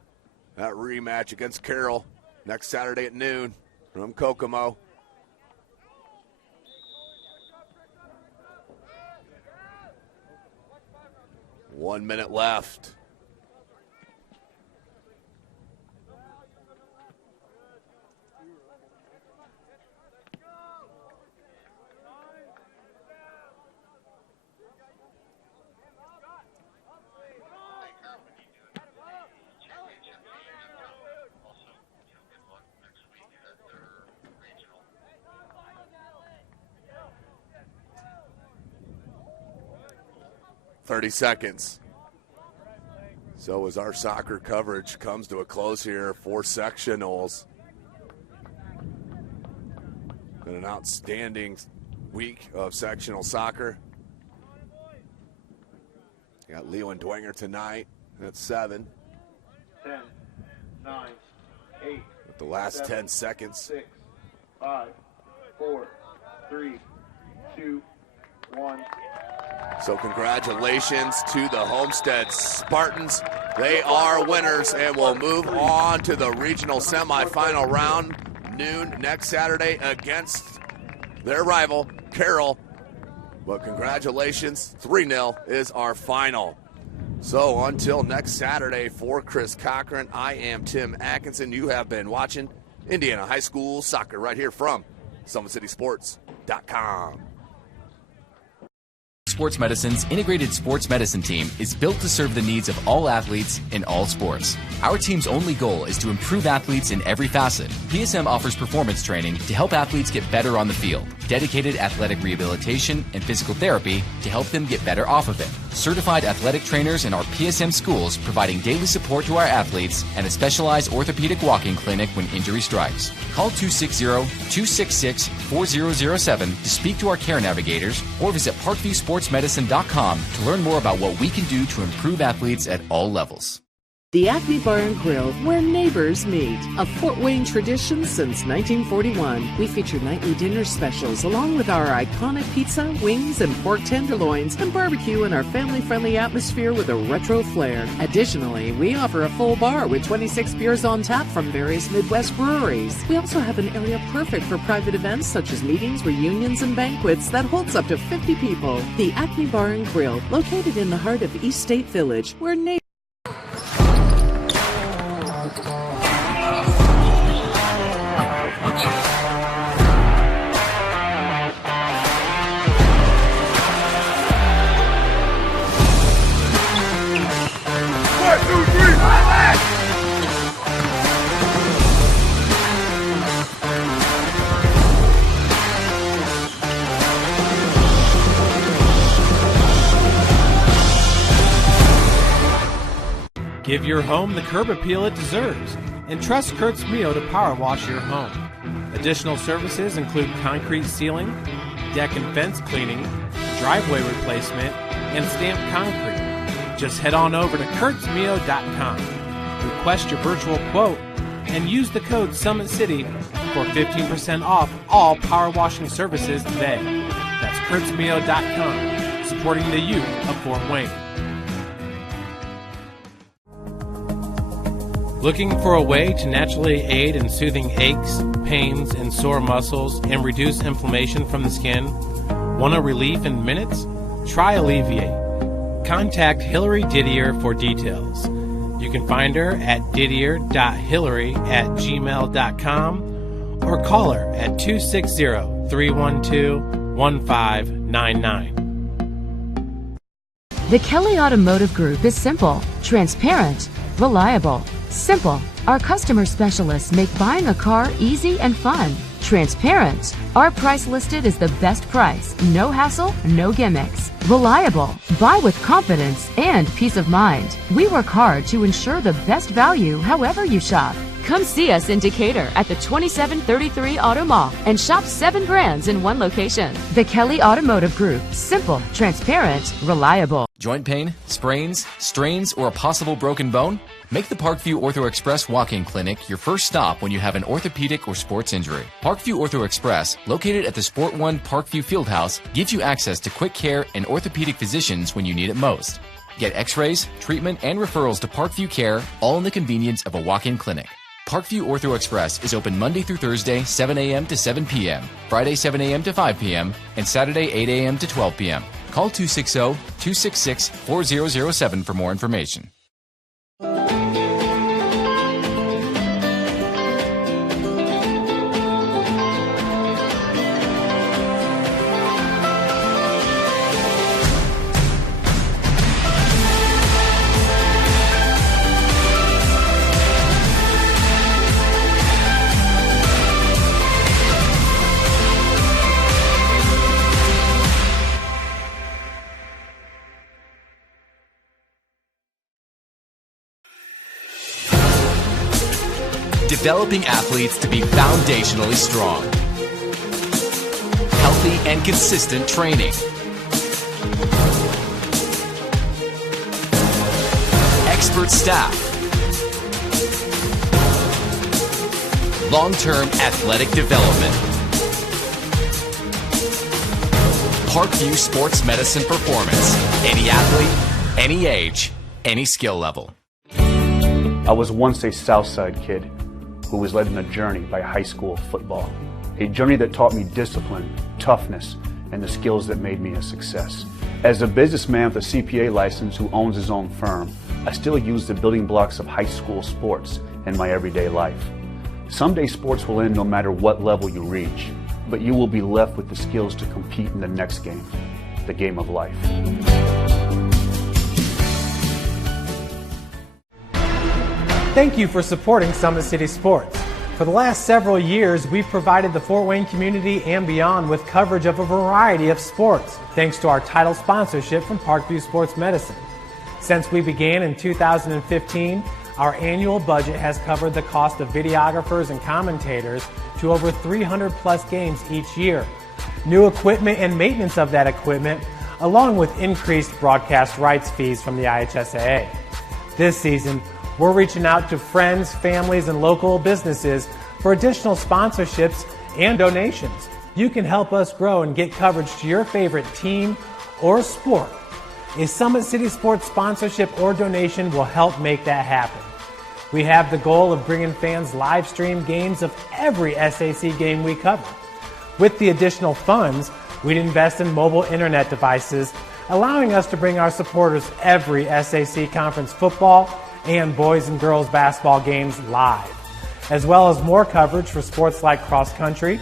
that rematch against Carroll next Saturday at noon from Kokomo. One minute left. 30 seconds. So as our soccer coverage comes to a close here for sectionals. Been an outstanding week of sectional soccer. You got Leo and Dwenger tonight at 7. 10, 9, 8. With the last 7, 10 seconds. 6, 5, 4, 3, 2, 1. So congratulations to the Homestead Spartans. They are winners and will move on to the regional semifinal round noon next Saturday against their rival, Carroll. But congratulations, 3-0 is our final. So until next Saturday, for Chris Cochran, I am Tim Atkinson. You have been watching Indiana High School Soccer right here from SummitCitySports.com. Sports Medicine's integrated sports medicine team is built to serve the needs of all athletes in all sports. Our team's only goal is to improve athletes in every facet. PSM offers performance training to help athletes get better on the field, dedicated athletic rehabilitation and physical therapy to help them get better off of it, certified athletic trainers in our PSM schools providing daily support to our athletes, and a specialized orthopedic walking clinic when injury strikes. Call 260-266-4007 to speak to our care navigators or visit ParkviewSportsMedicine.com to learn more about what we can do to improve athletes at all levels. The Acme Bar and Grill, where neighbors meet. A Fort Wayne tradition since 1941. We feature nightly dinner specials along with our iconic pizza, wings, and pork tenderloins, and barbecue in our family-friendly atmosphere with a retro flair. Additionally, we offer a full bar with 26 beers on tap from various Midwest breweries. We also have an area perfect for private events such as meetings, reunions, and banquets that holds up to 50 people. The Acme Bar and Grill, located in the heart of East State Village, where neighbors Give your home the curb appeal it deserves, and trust Kurt's Mio to power wash your home. Additional services include concrete sealing, deck and fence cleaning, driveway replacement, and stamped concrete. Just head on over to kurtzmio.com, request your virtual quote, and use the code SummitCity for 15% off all power washing services today. That's kurtzmio.com, supporting the youth of Fort Wayne. Looking for a way to naturally aid in soothing aches, pains, and sore muscles and reduce inflammation from the skin? Want a relief in minutes? Try Alleviate. Contact Hillary Didier for details. You can find her at didier.hillary@gmail.com or call her at 260-312-1599. The Kelly Automotive Group is simple, transparent, reliable. Simple. Our customer specialists make buying a car easy and fun. Transparent. Our price listed is the best price. No hassle, no gimmicks. Reliable. Buy with confidence and peace of mind. We work hard to ensure the best value however you shop. Come see us in Decatur at the 2733 Auto Mall and shop 7 brands in one location. The Kelly Automotive Group. Simple, transparent, reliable. Joint pain, sprains, strains, or a possible broken bone? Make the Parkview Ortho Express Walk-In Clinic your first stop when you have an orthopedic or sports injury. Parkview Ortho Express, located at the Sport One Parkview Fieldhouse, gives you access to quick care and orthopedic physicians when you need it most. Get x-rays, treatment, and referrals to Parkview Care, all in the convenience of a walk-in clinic. Parkview Ortho Express is open Monday through Thursday, 7 a.m. to 7 p.m., Friday, 7 a.m. to 5 p.m., and Saturday, 8 a.m. to 12 p.m. Call 260-266-4007 for more information. developing athletes to be foundationally strong. Healthy and consistent training. Expert staff. Long-term athletic development. Parkview Sports Medicine Performance. Any athlete, any age, any skill level. I was once a Southside kid who was led on a journey by high school football. A journey that taught me discipline, toughness, and the skills that made me a success. As a businessman with a CPA license who owns his own firm, I still use the building blocks of high school sports in my everyday life. Someday sports will end no matter what level you reach, but you will be left with the skills to compete in the next game, the game of life. Thank you for supporting Summit City Sports. For the last several years, we've provided the Fort Wayne community and beyond with coverage of a variety of sports, thanks to our title sponsorship from Parkview Sports Medicine. Since we began in 2015, our annual budget has covered the cost of videographers and commentators to over 300 plus games each year. New equipment and maintenance of that equipment, along with increased broadcast rights fees from the IHSAA. This season, we're reaching out to friends, families, and local businesses for additional sponsorships and donations. You can help us grow and get coverage to your favorite team or sport. A Summit City Sports sponsorship or donation will help make that happen. We have the goal of bringing fans live stream games of every SAC game we cover. With the additional funds, we'd invest in mobile internet devices, allowing us to bring our supporters every SAC conference football and boys and girls basketball games live, as well as more coverage for sports like cross country,